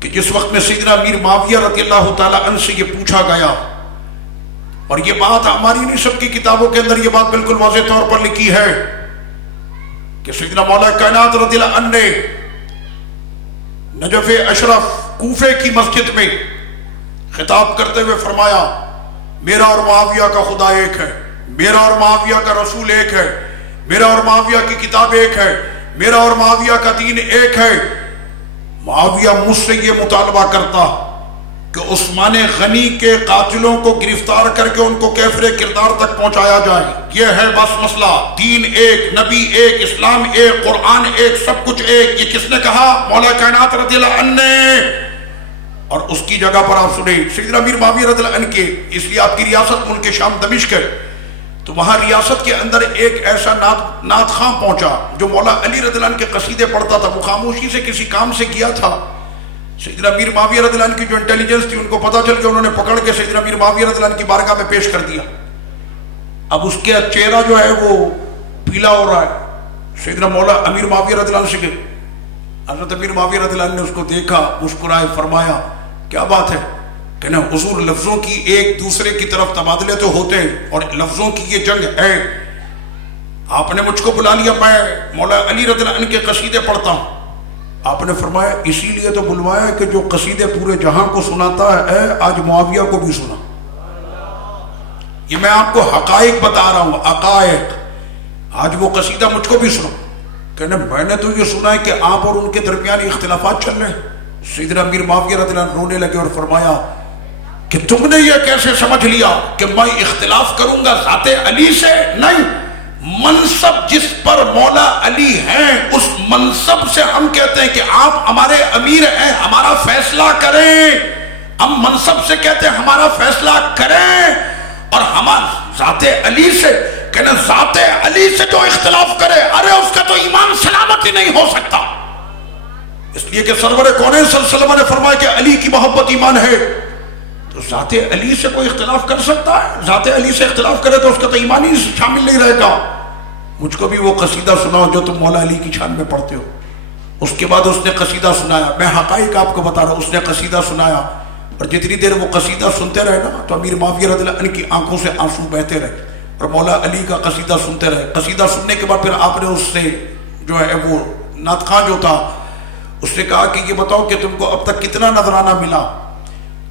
کہ جس وقت میں سیدنا امیر معاویہ رضی اللہ تعالی عنہ سے یہ پوچھا گیا، اور یہ بات ہماری نہیں سب کی کتابوں کے اندر یہ بات بالکل واضح طور پر لکھی ہے کہ سیدنا مولا کائنات رضی اللہ عنہ نے نجف اشرف کوفے کی مسجد میں خطاب کرتے ہوئے فرمایا، میرا اور معاویہ کا خدا ایک ہے، میرا اور معاویہ کا رسول ایک ہے، میرا اور معاویہ کی کتاب ایک ہے، میرا اور معاویہ کا دین ایک ہے۔ معاویہ مجھ سے یہ مطالبہ کرتا کہ عثمان غنی کے قاتلوں کو گرفتار کر کے ان کو کیفر کردار تک پہنچایا جائے، یہ ہے بس مسئلہ، دین ایک، نبی ایک، اسلام ایک، قرآن ایک، سب کچھ ایک۔ یہ کس نے کہا؟ مولا کائنات رضی اللہ عنہ نے۔ اور اس کی جگہ پر آپ سنیں سیدنا امیر معاویہ رضی اللہ عنہ کے، اس لیے آپ کی ریاست ملک شام دمشق ہے، تو وہاں ریاست کے اندر ایک ایسا نعت خواں پہنچا جو مولا علی رضی اللہ عنہ کے قصیدے پڑھتا تھا، وہ خاموشی سے کسی کام سے گیا تھا۔ سیدنا امیر معاویہ رضی اللہ عنہ کی جو انٹیلیجنس تھی ان کو پتا چل کے انہوں نے پکڑ کے سیدنا امیر معاویہ رضی اللہ عنہ کی بارگاہ میں پیش کر دیا۔ اب اس کے چہرہ جو ہے وہ پیلا ہو رہا ہے۔ سیدنا مولا امیر معاویہ رضی اللہ عنہ سے حضرت امیر معاویہ رضی اللہ عنہ نے اس کو دیکھا، مسکرائے، فرمایا کیا بات ہے؟ کہ نا حضور، لفظوں کی ایک دوسرے کی طرف تبادلے تو ہوتے ہیں اور لفظوں کی یہ جنگ ہے، آپ نے مجھ کو بلا لیا، میں مولا علی رضی اللہ عنہ کے قصیدے پڑھتا ہوں۔ آپ نے فرمایا اسی لیے تو بلوایا کہ جو قصیدے پورے جہاں کو سناتا ہے آج معاویہ کو بھی سنا۔ یہ میں آپ کو حقائق بتا رہا ہوں، حقائق۔ آج وہ قصیدہ مجھ کو بھی سنا، کہنے میں نے تو یہ سنا ہے کہ آپ اور ان کے درمیان اختلافات چل رہے ہیں۔ سیدنا امیر معاویہ رضی اللہ عنہ رونے لگے اور فرمایا کہ تم نے یہ کیسے سمجھ لیا کہ میں اختلاف کروں گا ذات علی سے؟ نہیں، منصب جس پر مولا علی ہیں اس منصب سے ہم کہتے ہیں کہ آپ ہمارے امیر ہیں، ہمارا فیصلہ کریں۔ ہم منصب سے کہتے ہیں ہمارا فیصلہ کریں، اور ہم ذات علی سے کہنا ذات علی سے جو اختلاف کرے ارے اس کا تو ایمان سلامت ہی نہیں ہو سکتا۔ اس لیے کہ سرور کونین صلی اللہ علیہ وسلم نے فرمایا کہ علی کی محبت ایمان ہے، تو ذات علی سے کوئی اختلاف کر سکتا ہے؟ ذات علی سے اختلاف کرے تو اس کا تو ایمان ہی شامل نہیں رہے گا۔ مجھ کو بھی وہ قصیدہ سناؤ جو تم مولا علی کی شان میں پڑھتے ہو۔ اس کے بعد اس نے قصیدہ سنایا. میں حقائق آپ کو بتا رہا ہوں. اس نے قصیدہ سنایا اور جتنی دیر وہ قصیدہ سنتے رہے نا تو امیر معاویہ رضی اللہ عنہ کی آنکھوں سے آنسو بہتے رہے اور مولا علی کا قصیدہ سنتے رہے. قصیدہ سننے کے بعد پھر آپ نے اس سے جو ہے وہ نعت خواں جو تھا اس نے کہا کہ یہ بتاؤ کہ تم کو اب تک کتنا نذرانہ ملا؟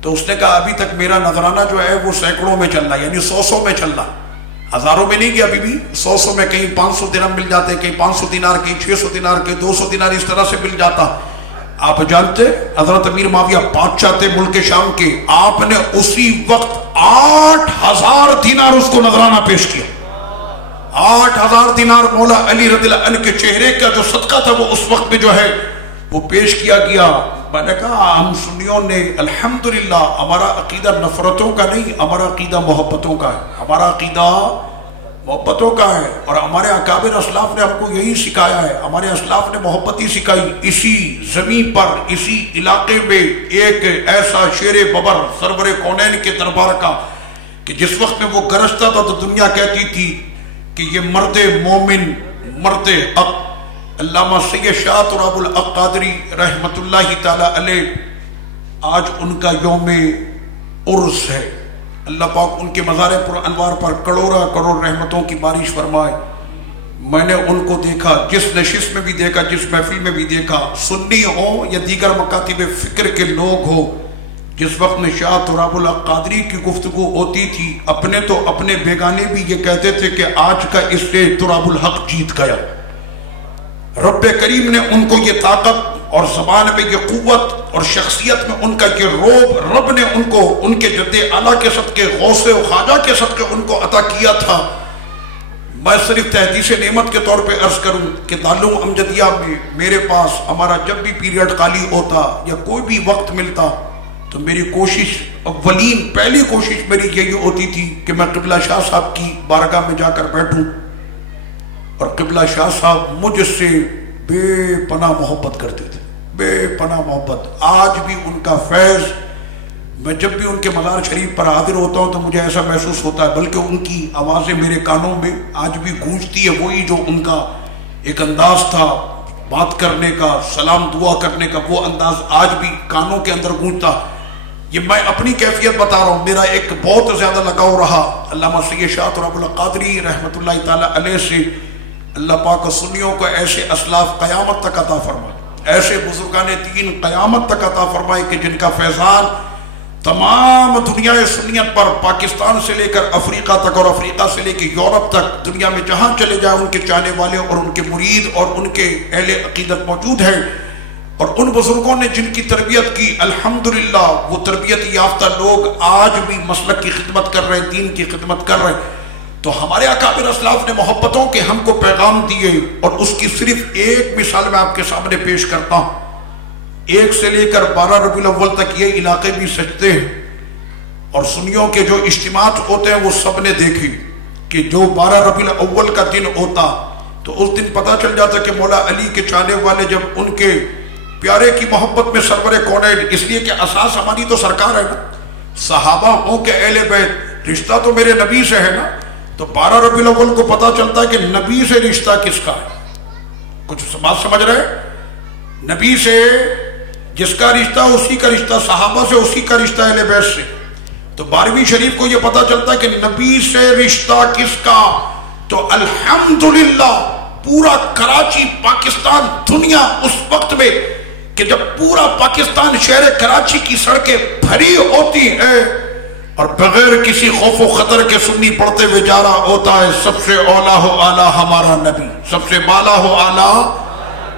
تو اس نے کہا ابھی تک میرا نذرانہ جو ہے وہ سینکڑوں میں چل رہا ہے، یعنی 100 میں چل رہا، ہزاروں میں نہیں گیا ابھی بھی، 100 میں. کہیں 500 درہم مل جاتے، کہیں 500 دینار، کہیں 600 دینار، کہیں 200 دینار، اس طرح سے مل جاتا. آپ جانتے حضرت امیر معاویہ بادشاہ تھے ملک شام کے، آپ نے اسی وقت 8000 دینار اس کو نذرانہ پیش کیا. 8000 دینار مولا علی رضی اللہ عنہ کے چہرے کا جو صدقہ تھا وہ اس وقت میں جو ہے وہ پیش کیا گیا. میں نے کہا ہم سنیوں نے الحمدللہ ہمارا عقیدہ نفرتوں کا نہیں، ہمارا عقیدہ محبتوں کا ہے. ہمارا عقیدہ محبتوں کا ہے اور ہمارے اکابر اسلاف نے ہم کو یہی سکھایا ہے. ہمارے اسلاف نے محبت ہی سکھائی. اسی زمین پر، اسی علاقے میں ایک ایسا شیر ببر سرور کونین کے دربار کا کہ جس وقت میں وہ گرجتا تھا تو دنیا کہتی تھی کہ یہ مرد مومن، مرد حق. علامہ سید شاہ تراب الحق قادری رحمت اللہ تعالی علیہ، آج ان کا یوم عرس ہے. اللہ پاک ان کے مزار پر انوار پر کروڑا کروڑ رحمتوں کی بارش فرمائے. میں نے ان کو دیکھا، جس نشست میں بھی دیکھا، جس محفل میں بھی دیکھا، سنی ہو یا دیگر مکاتب فکر کے لوگ ہو، جس وقت میں شاہ تراب الحق قادری کی گفتگو ہوتی تھی اپنے تو اپنے بیگانے بھی یہ کہتے تھے کہ آج کا اس سے تراب الحق جیت گیا. رب کریم نے ان کو یہ طاقت اور زبان پہ یہ قوت اور شخصیت میں ان کا یہ روب، رب نے ان کو ان کے جد اعلیٰ کے صدقے، غوث و خواجہ کے صدقے ان کو عطا کیا تھا. میں صرف تحدیث نعمت کے طور پہ عرض کروں کہ دارالعلوم امجدیہ میں میرے پاس ہمارا جب بھی پیریڈ خالی ہوتا یا کوئی بھی وقت ملتا تو میری کوشش، اولین پہلی کوشش میری یہی ہوتی تھی کہ میں قبلہ شاہ صاحب کی بارگاہ میں جا کر بیٹھوں اور قبلہ شاہ صاحب مجھ سے بے پناہ محبت کرتے تھے، بے پناہ محبت. آج بھی ان کا فیض، میں جب بھی ان کے مزار شریف پر حاضر ہوتا ہوں تو مجھے ایسا محسوس ہوتا ہے، بلکہ ان کی آوازیں میرے کانوں میں آج بھی گونجتی ہے. وہی جو ان کا ایک انداز تھا بات کرنے کا، سلام دعا کرنے کا، وہ انداز آج بھی کانوں کے اندر گونجتا. یہ میں اپنی کیفیت بتا رہا ہوں. میرا ایک بہت زیادہ لگاؤ رہا علامہ سید شاہ تراب الحق قادری رحمت اللہ تعالی علیہ سے. اللہ پاک سنیوں کو ایسے اسلاف قیامت تک عطا فرمائے، ایسے بزرگان دین قیامت تک عطا فرمائے کہ جن کا فیضان تمام دنیا سنیت پر، پاکستان سے لے کر افریقہ تک اور افریقہ سے لے کے یورپ تک، دنیا میں جہاں چلے جائیں ان کے چاہنے والے اور ان کے مرید اور ان کے اہل عقیدت موجود ہیں. اور ان بزرگوں نے جن کی تربیت کی، الحمدللہ وہ تربیت یافتہ لوگ آج بھی مسلک کی خدمت کر رہے ہیں، دین کی خدمت کر رہے ہیں. تو ہمارے اکابر اسلاف نے محبتوں کے ہم کو پیغام دیے اور اس کی صرف ایک مثال میں آپ کے سامنے پیش کرتا ہوں. 1 سے لے کر 12 ربیع الاول تک یہ علاقے بھی سجتے ہیں اور سنیوں کے جو اجتماعات ہوتے ہیں وہ سب نے دیکھی کہ جو 12 ربیع الاول کا دن ہوتا تو اس دن پتہ چل جاتا کہ مولا علی کے چاہنے والے جب ان کے پیارے کی محبت میں سرور کونین، اس لیے کہ اساس ہماری تو سرکار ہے نا، صحابہ ہوں کہ اہل بیت، رشتہ تو میرے نبی سے ہے نا. تو 12 ربیع الاول کو پتا چلتا ہے کہ نبی سے رشتہ کس کا ہے. کچھ بات سمجھ رہے؟ نبی سے جس کا رشتہ اسی کا رشتہ، صحابہ سے اسی کا رشتہ اہل بیت سے. تو 12ویں شریف کو یہ پتا چلتا ہے کہ نبی سے رشتہ کس کا. تو الحمدللہ پورا کراچی، پاکستان، دنیا اس وقت میں کہ جب پورا پاکستان شہر کراچی کی سڑکیں بھری ہوتی ہیں اور بغیر کسی خوف و خطر کے سنی پڑھتے ہوئے جا رہا ہوتا ہے، سب سے اولا ہو اعلیٰ ہمارا نبی، سب سے بالا ہو اعلیٰ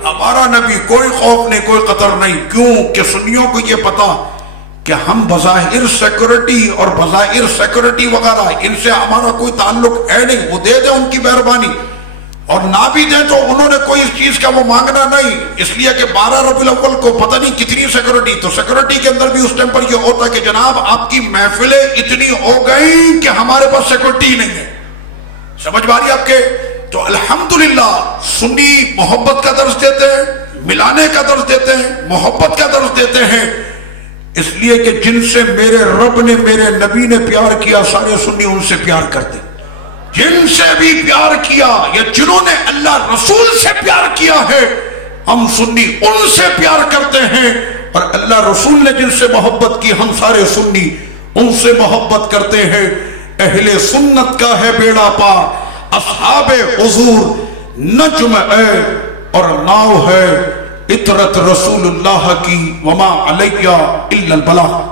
ہمارا نبی. کوئی خوف نہیں، کوئی خطر نہیں. کیوں کہ سنیوں کو یہ پتا کہ ہم بظاہر سیکورٹی اور بظاہر سیکورٹی وغیرہ ان سے ہمارا کوئی تعلق ہے نہیں. وہ دے دیں ان کی مہربانی، اور نہ بھی دیں تو انہوں نے کوئی اس چیز کا وہ مانگنا نہیں. اس لیے کہ 12 ربیع الاول کو پتہ نہیں کتنی سیکورٹی، تو سیکورٹی کے اندر بھی اس ٹائم پر یہ ہوتا کہ جناب آپ کی محفلیں اتنی ہو گئی کہ ہمارے پاس سیکورٹی نہیں ہے. سمجھ باری آپ کے؟ تو الحمدللہ سنی محبت کا درس دیتے ہیں، ملانے کا درس دیتے ہیں، محبت کا درس دیتے ہیں. اس لیے کہ جن سے میرے رب نے، میرے نبی نے پیار کیا، سارے سنی ان سے پیار کرتے. جن سے بھی پیار کیا یا جنہوں نے اللہ رسول سے پیار کیا ہے، ہم سنی ان سے پیار کرتے ہیں، اور اللہ رسول نے جن سے محبت کی ہم سارے سنی ان سے محبت کرتے ہیں۔ اہل سنت کا ہے بیڑا پار، اصحاب حضور نجم ہے اور ناؤ ہے، اطرت رسول اللہ کی وما علیہ الا البلاغ۔